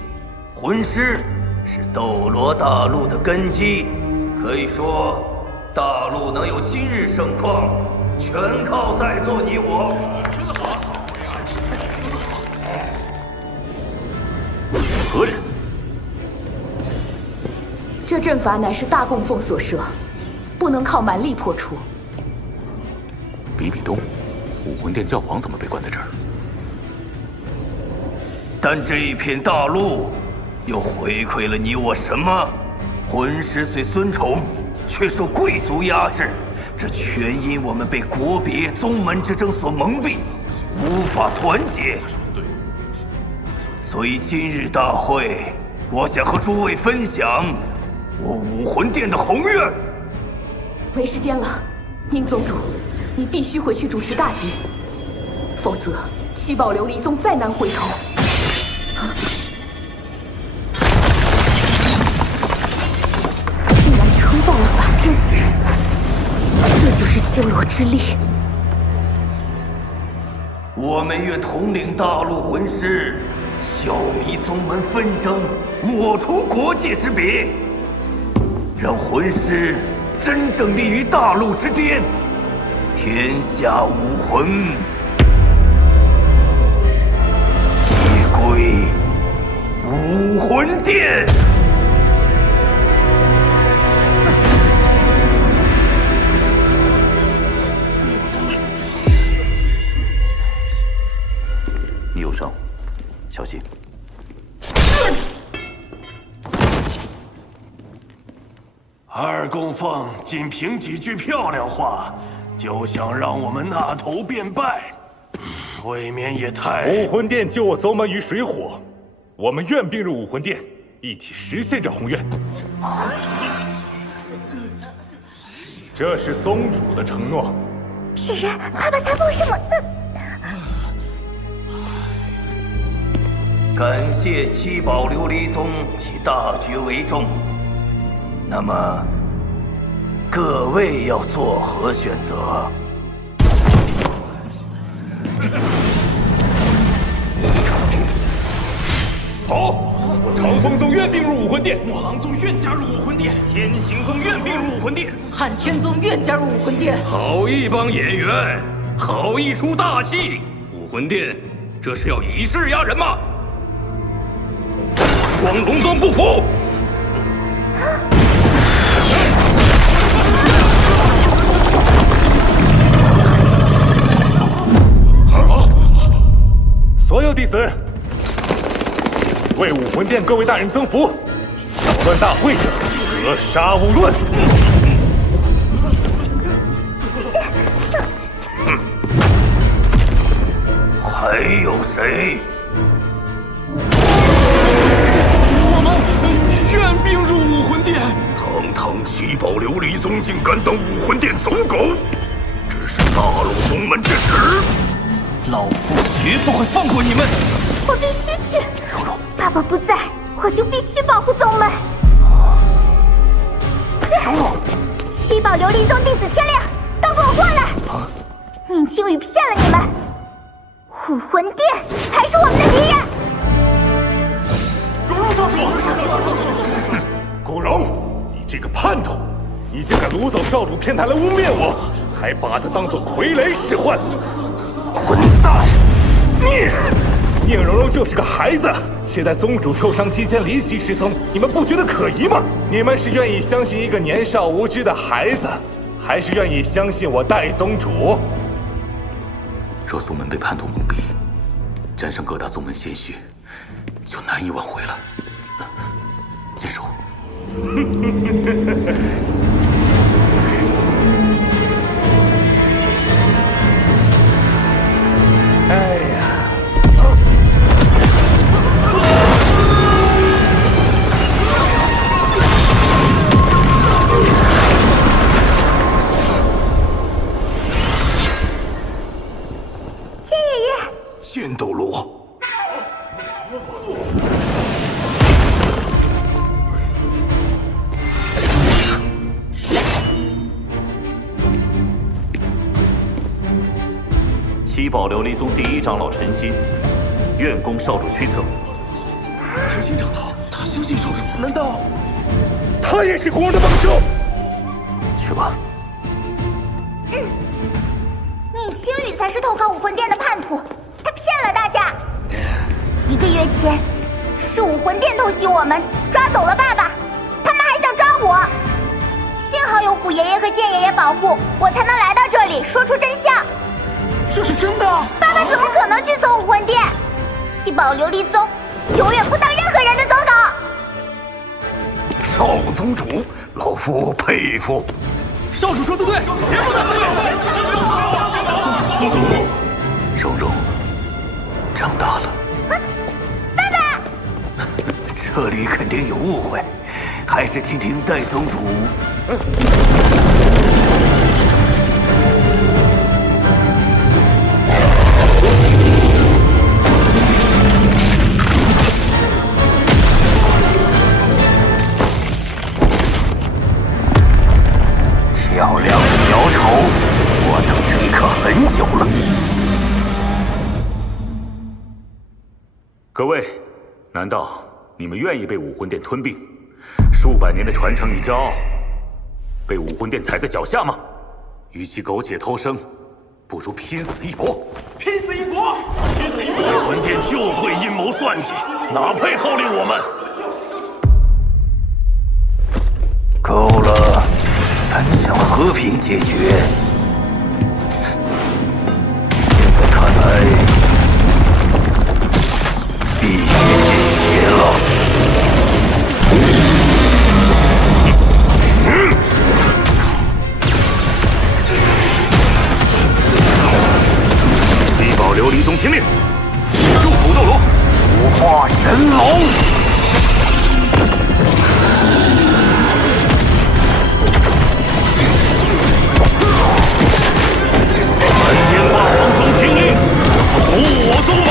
魂师是斗罗大陆的根基。可以说，大陆能有今日盛况，全靠在座你我。何人？这阵法乃是大供奉所设，不能靠蛮力破除。比比东，武魂殿教皇怎么被关在这儿？但这一片大陆，又回馈了你我什么？魂师虽尊崇，却受贵族压制，这全因我们被国别、宗门之争所蒙蔽，无法团结。所以今日大会，我想和诸位分享我武魂殿的宏愿。没时间了，宁宗主，你必须回去主持大局，否则七宝琉璃宗再难回头。竟然撑爆了法阵，这就是修罗之力。我们愿统领大陆魂师，消弭宗门纷争，抹除国界之别，让魂师真正立于大陆之巅，天下武魂皆归武魂殿。你有伤，小心。二供奉仅凭几句漂亮话，就想让我们纳头便拜，未免也太……武魂殿救我宗门于水火，我们愿并入武魂殿，一起实现这宏愿。这是宗主的承诺。是人，爸爸才不会这么……感谢七宝琉璃宗以大局为重。那么，各位要作何选择？好，我长风宗愿并入武魂殿，墨狼宗愿加入武魂殿，天行宗愿并入武魂殿，汉天宗愿加入武魂殿。好一帮演员，好一出大戏！武魂殿这是要以势压人吗？双龙宗不服！所有弟子，为武魂殿各位大人增福，搅乱大会，格杀勿论。还有谁？我们愿并入武魂殿。堂堂七宝琉璃宗竟敢当武魂殿走狗，这是大陆宗门之耻！老夫绝不会放过你们！我必须去。爸爸不在，我就必须保护宗门。七宝琉璃宗弟子天亮，都给我过来！宁青羽骗了你们，武魂殿才是我们的敌人。荣荣少主，古荣，你这个叛徒，你竟敢掳走少主偏袒来污蔑我，还把他当作傀儡使唤！混蛋！宁荣荣就是个孩子，且在宗主受伤期间离奇失踪，你们不觉得可疑吗？你们是愿意相信一个年少无知的孩子，还是愿意相信我代宗主？若宗门被叛徒蒙蔽，沾上各大宗门鲜血，就难以挽回了。剑术。哎呀！七宝琉璃宗第一长老陈心，愿攻少主驱策。陈心长老，他相信少主，难道他也是国王的帮手？去吧。宁青羽才是投靠武魂殿的叛徒，他骗了大家。1个月前，是武魂殿偷袭我们，抓走了爸爸，他们还想抓我。幸好有古爷爷和剑爷爷保护，我才能来到这里，说出真相。这是真的？爸爸怎么可能去搜武魂殿？七宝琉璃宗永远不当任何人的走狗。少宗主，老夫佩服。少主说的对，绝不能宗主，蓉蓉长大了。爸爸，这里肯定有误会，还是听听戴宗主。漂亮的小丑，我等这一刻很久了。各位，难道你们愿意被武魂殿吞并？数百年的传承与骄傲，被武魂殿踩在脚下吗？与其苟且偷生，不如拼死一搏！拼死一搏！武魂殿就会阴谋算计，哪配号令我们？够了，本想和平解决，现在看来必须见血了。七宝琉璃宗听令，入土斗罗，五化神龙。护我宗门！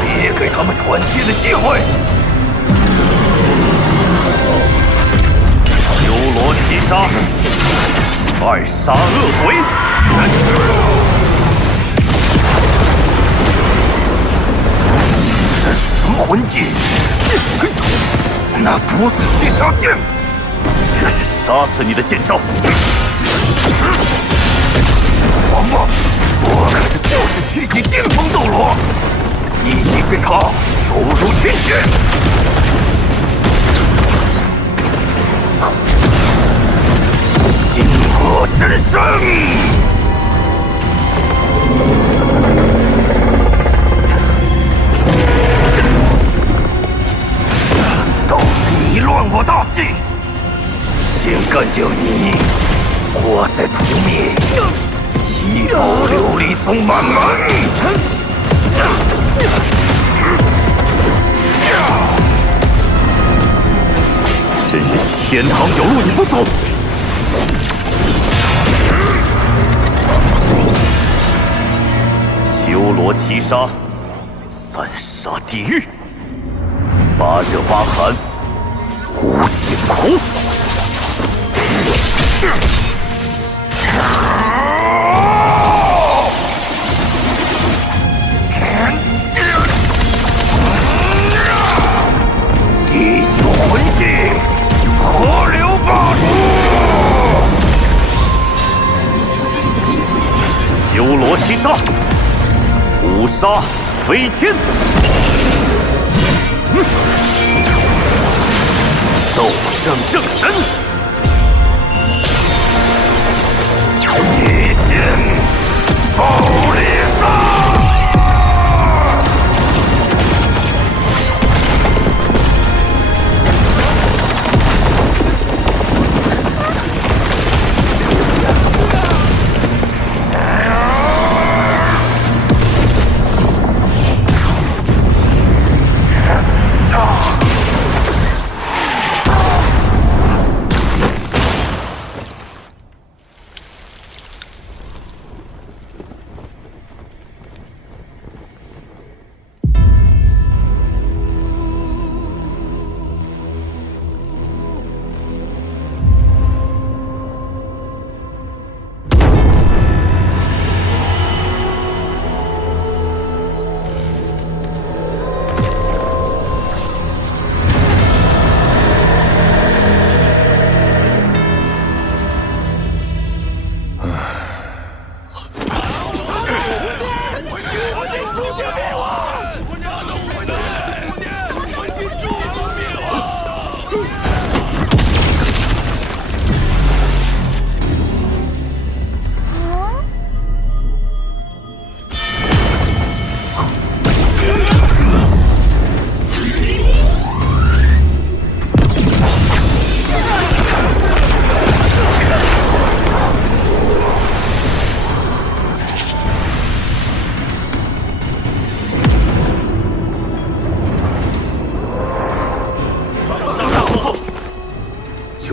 别给他们喘息的机会！修罗七杀，二杀恶鬼！这是什么魂技？那不是七杀剑，这是杀死你的剑招！狂妄！我可是就是七级巅峰斗罗，一技之差犹如天选。星河之声，都是你乱我大计，先干掉你，我再屠灭七宝琉璃宗满门！真是天堂有路你不走！修罗七杀，三杀地狱，八热八寒，无尽苦。第九魂技，河流霸主。修罗七杀，五杀飞天。斗圣正神，极限暴力杀。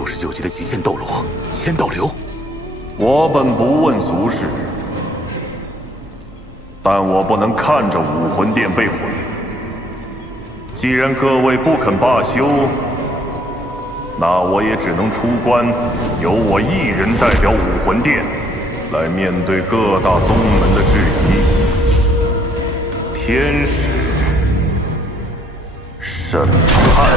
99级的极限斗罗千道流。我本不问俗事，但我不能看着武魂殿被毁。既然各位不肯罢休，那我也只能出关，由我一人代表武魂殿，来面对各大宗门的质疑。天使审判。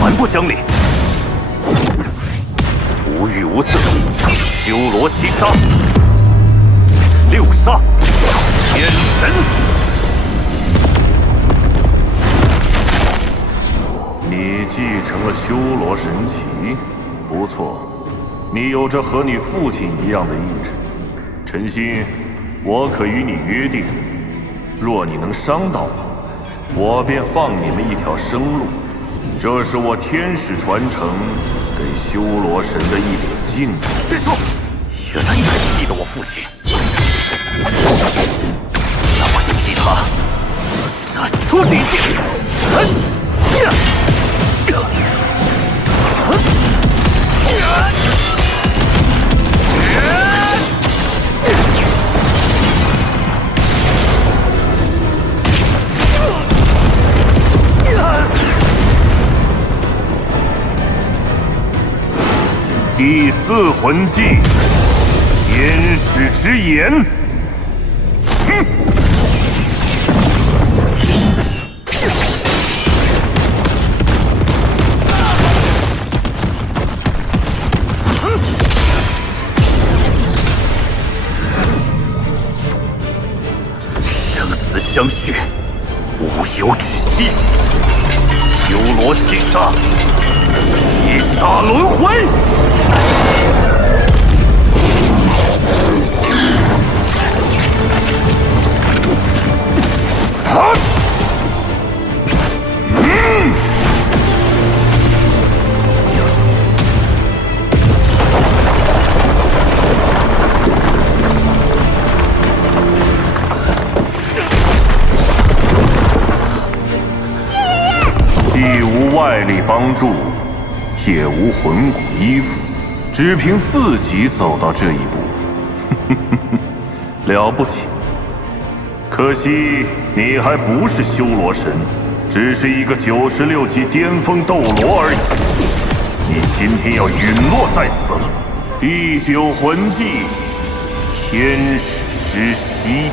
蛮不讲理，无欲无色，修罗七杀，六杀，天神。你继承了修罗神旗，不错，你有着和你父亲一样的意志。陈心，我可与你约定，若你能伤到我，我便放你们一条生路。这是我天使传承给修罗神的一点敬意。师叔，原来你还记得我父亲，那我就替他斩出敌境。第4魂技，天使之眼。生死相续，无有止息。修罗七杀，七杀轮回。既无外力帮助，也无魂骨依附，只凭自己走到这一步，了不起。可惜你还不是修罗神，只是一个96级巅峰斗罗而已。你今天要陨落在此了。第9魂技，天使之息。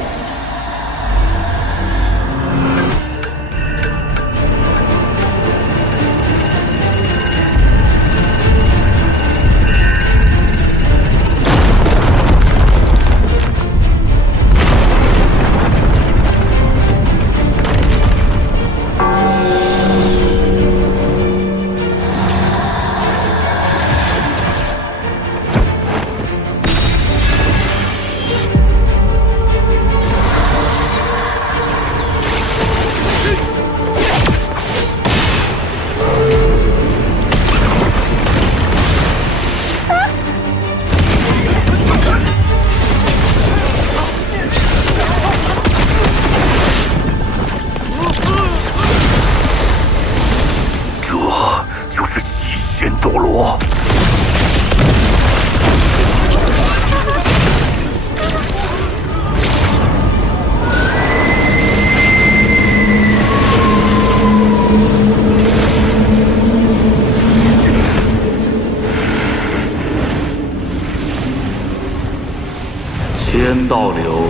千道流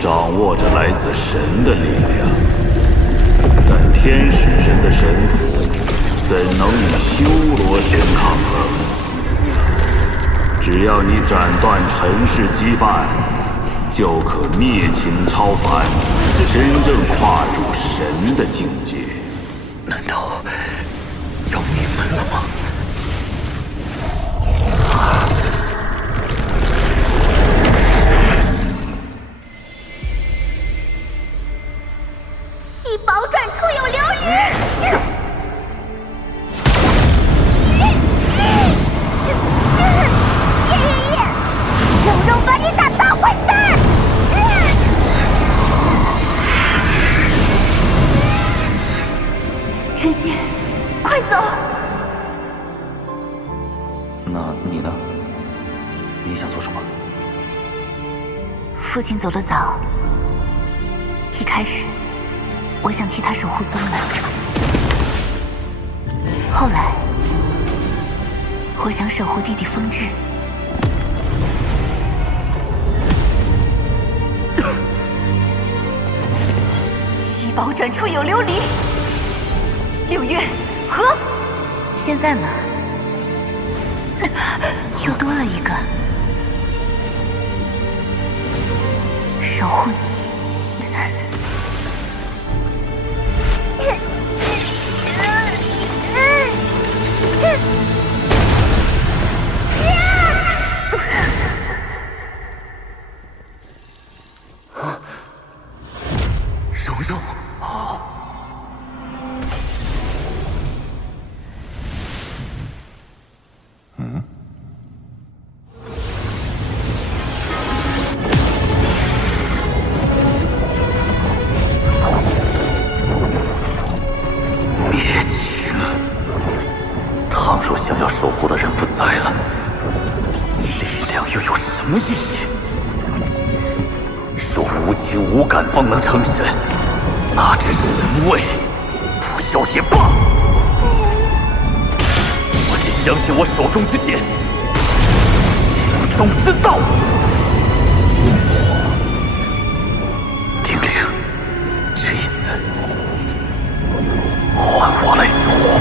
掌握着来自神的力量，但天使神的神土怎能与修罗神抗衡？只要你斩断尘世羁绊，就可灭情超凡，真正跨入神的境界。难道要灭门了吗？七宝转出有琉璃！叶爷爷，蓉蓉把你打大坏蛋！晨曦，快走！那你呢？你想做什么？父亲走得早，一开始我想替他守护宗门，后来我想守护弟弟风致。七宝转出有琉璃，六月和，现在嘛，又多了一个守护你。蓉蓉，灭情。倘若想要守护的人不在了，力量又有什么意义？若无情无感方能成神，那这神位不要也罢。我只相信我手中之剑，心中之道。丁玲，这一次换我来守护。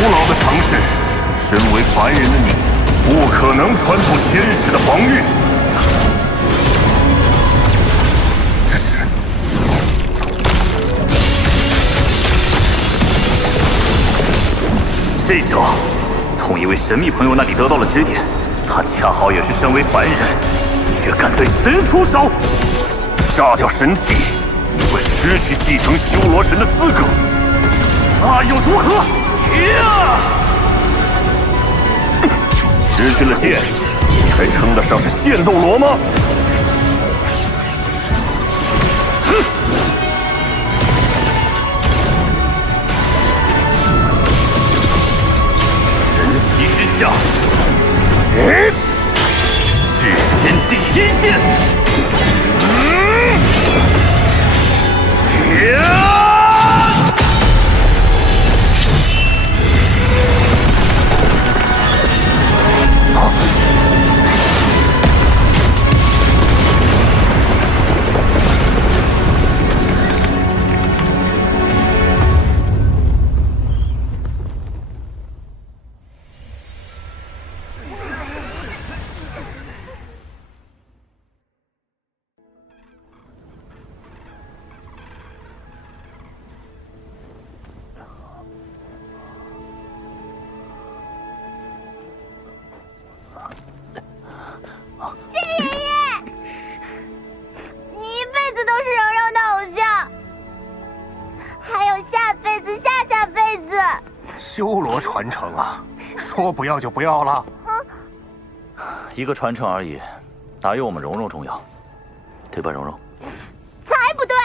古老的城市，身为凡人的你，不可能穿透天使的防御。这招从一位神秘朋友那里得到了指点，他恰好也是身为凡人，却敢对神出手。炸掉神器，你会失去继承修罗神的资格，那又如何？失去了剑，你还称得上是剑斗罗吗？神奇之下，世间第一剑。修罗传承啊，说不要就不要了。一个传承而已，哪有我们蓉蓉重要？对吧，蓉蓉？才不对！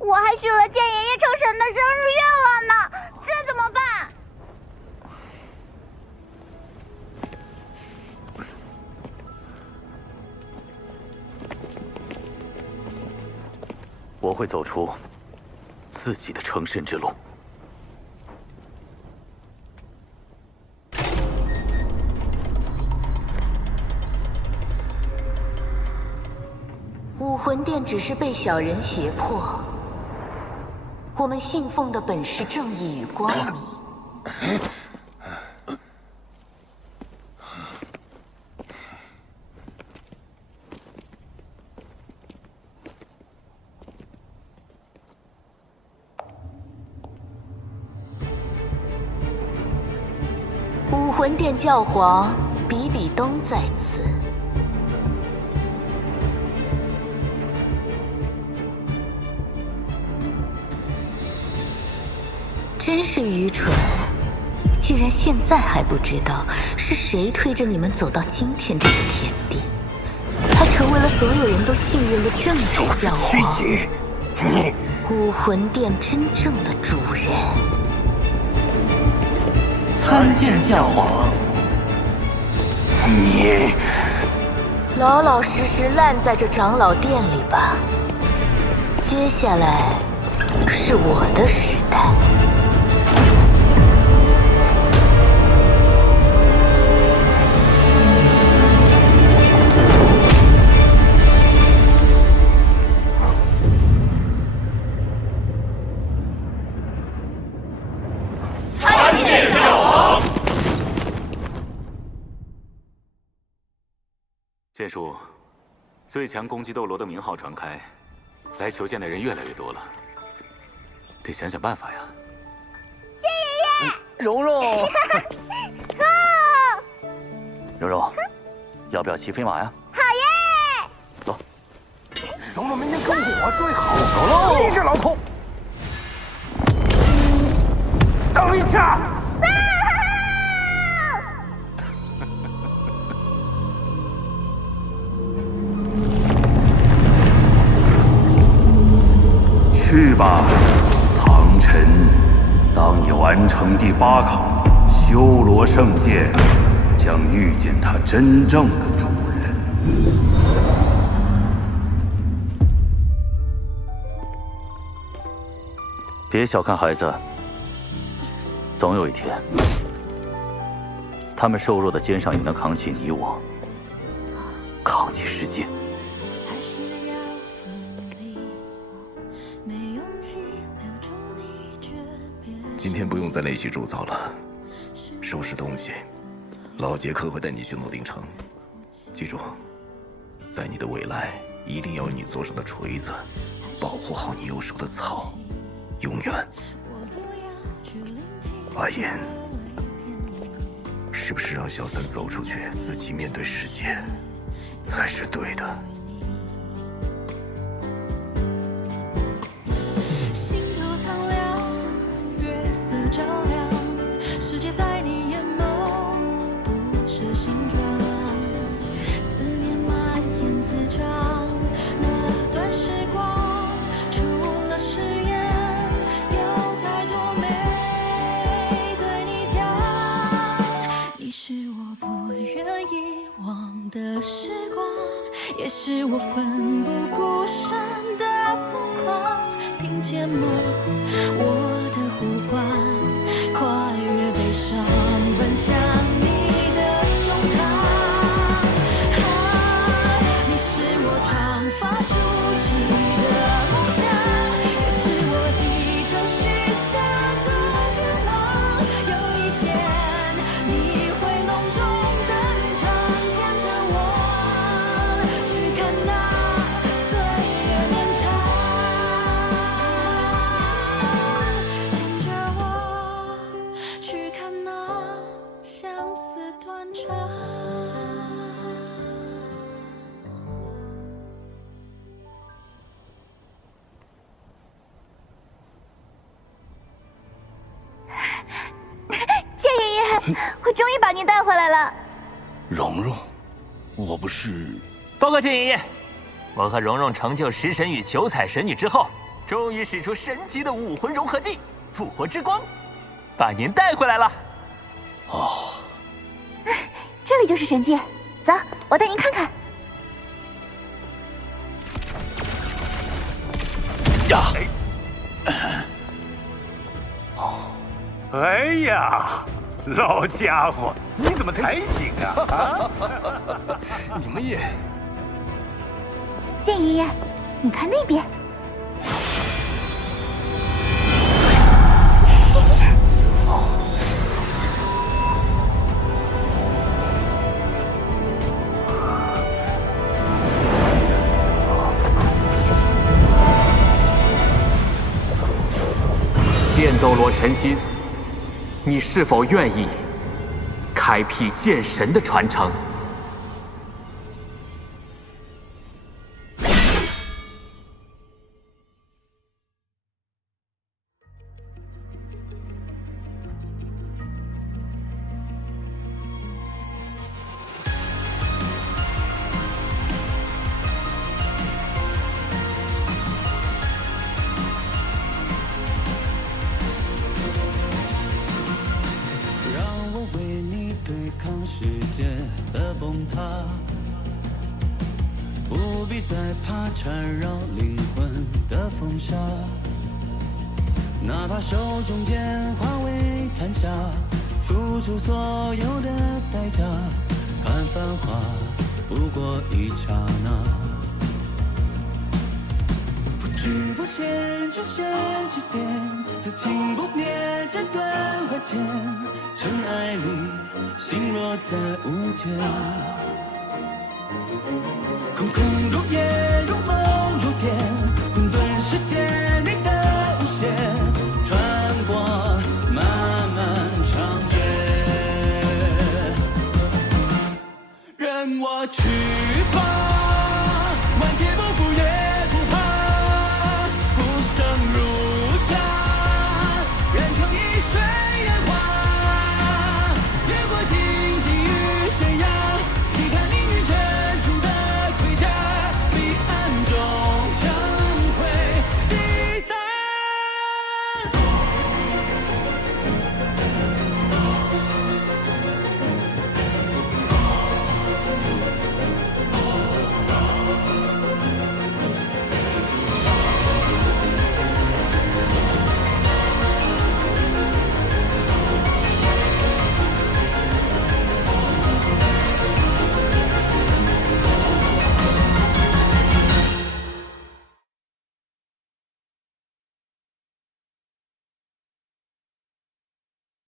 我还许了剑爷爷成神的生日愿望呢，这怎么办？我会走出自己的成神之路。武魂殿只是被小人胁迫，我们信奉的本是正义与光明。武魂殿教皇比比东在此。真是愚蠢，竟然现在还不知道是谁推着你们走到今天这个田地，还成为了所有人都信任的正统教皇，你武魂殿真正的主人。参见教皇。你老老实实烂在这长老殿里吧，接下来是我的时代。剑叔，最强攻击斗罗的名号传开，来求见的人越来越多了，得想想办法呀。剑爷爷，蓉蓉，蓉蓉，要不要骑飞马呀？好耶！走。蓉蓉明天跟我最好。走喽！你这老头，等一下！去吧，唐晨。当你完成第8考，修罗圣剑将遇见它真正的主人。别小看孩子，总有一天，他们瘦弱的肩上也能扛起你我，扛起世界。今天不用在那里铸造了，收拾东西。老杰克会带你去诺丁城，记住，在你的未来一定要有你左手的锤子，保护好你右手的草，永远。阿言，是不是让小三走出去，自己面对世界，才是对的？照亮世界，在你眼眸不是形状，思念蔓延滋长。那段时光，除了誓言，有太多没对你讲。你是我不愿遗忘的时光，也是我奋不顾身的疯狂。听见吗？我的呼唤。跨越悲伤，奔向你的胸膛。你是我长发竖起的梦想，也是我低头许下的愿望。有一天，你会隆重登场，牵着我去看那岁月绵长，牵着我。去看那相思断肠。剑爷爷，我终于把您带回来了。蓉蓉，我不是……报告剑爷爷，我和蓉蓉成就食神与九彩神女之后，终于使出神级的武魂融合技——复活之光。把您带回来了。哦，这里就是神界，走，我带您看看。呀，老家伙，你怎么才醒啊？你们也……剑爷爷，你看那边。剑斗罗陈心，你是否愿意开辟剑神的传承？世界的崩塌，不必再怕缠绕灵魂的风沙，哪怕手中剑化为残霞，付出所有的代价，看繁华不过一刹那，不惧不现，终身之巅，此情不灭，这段万千，尘埃里心若在无间，空空如也。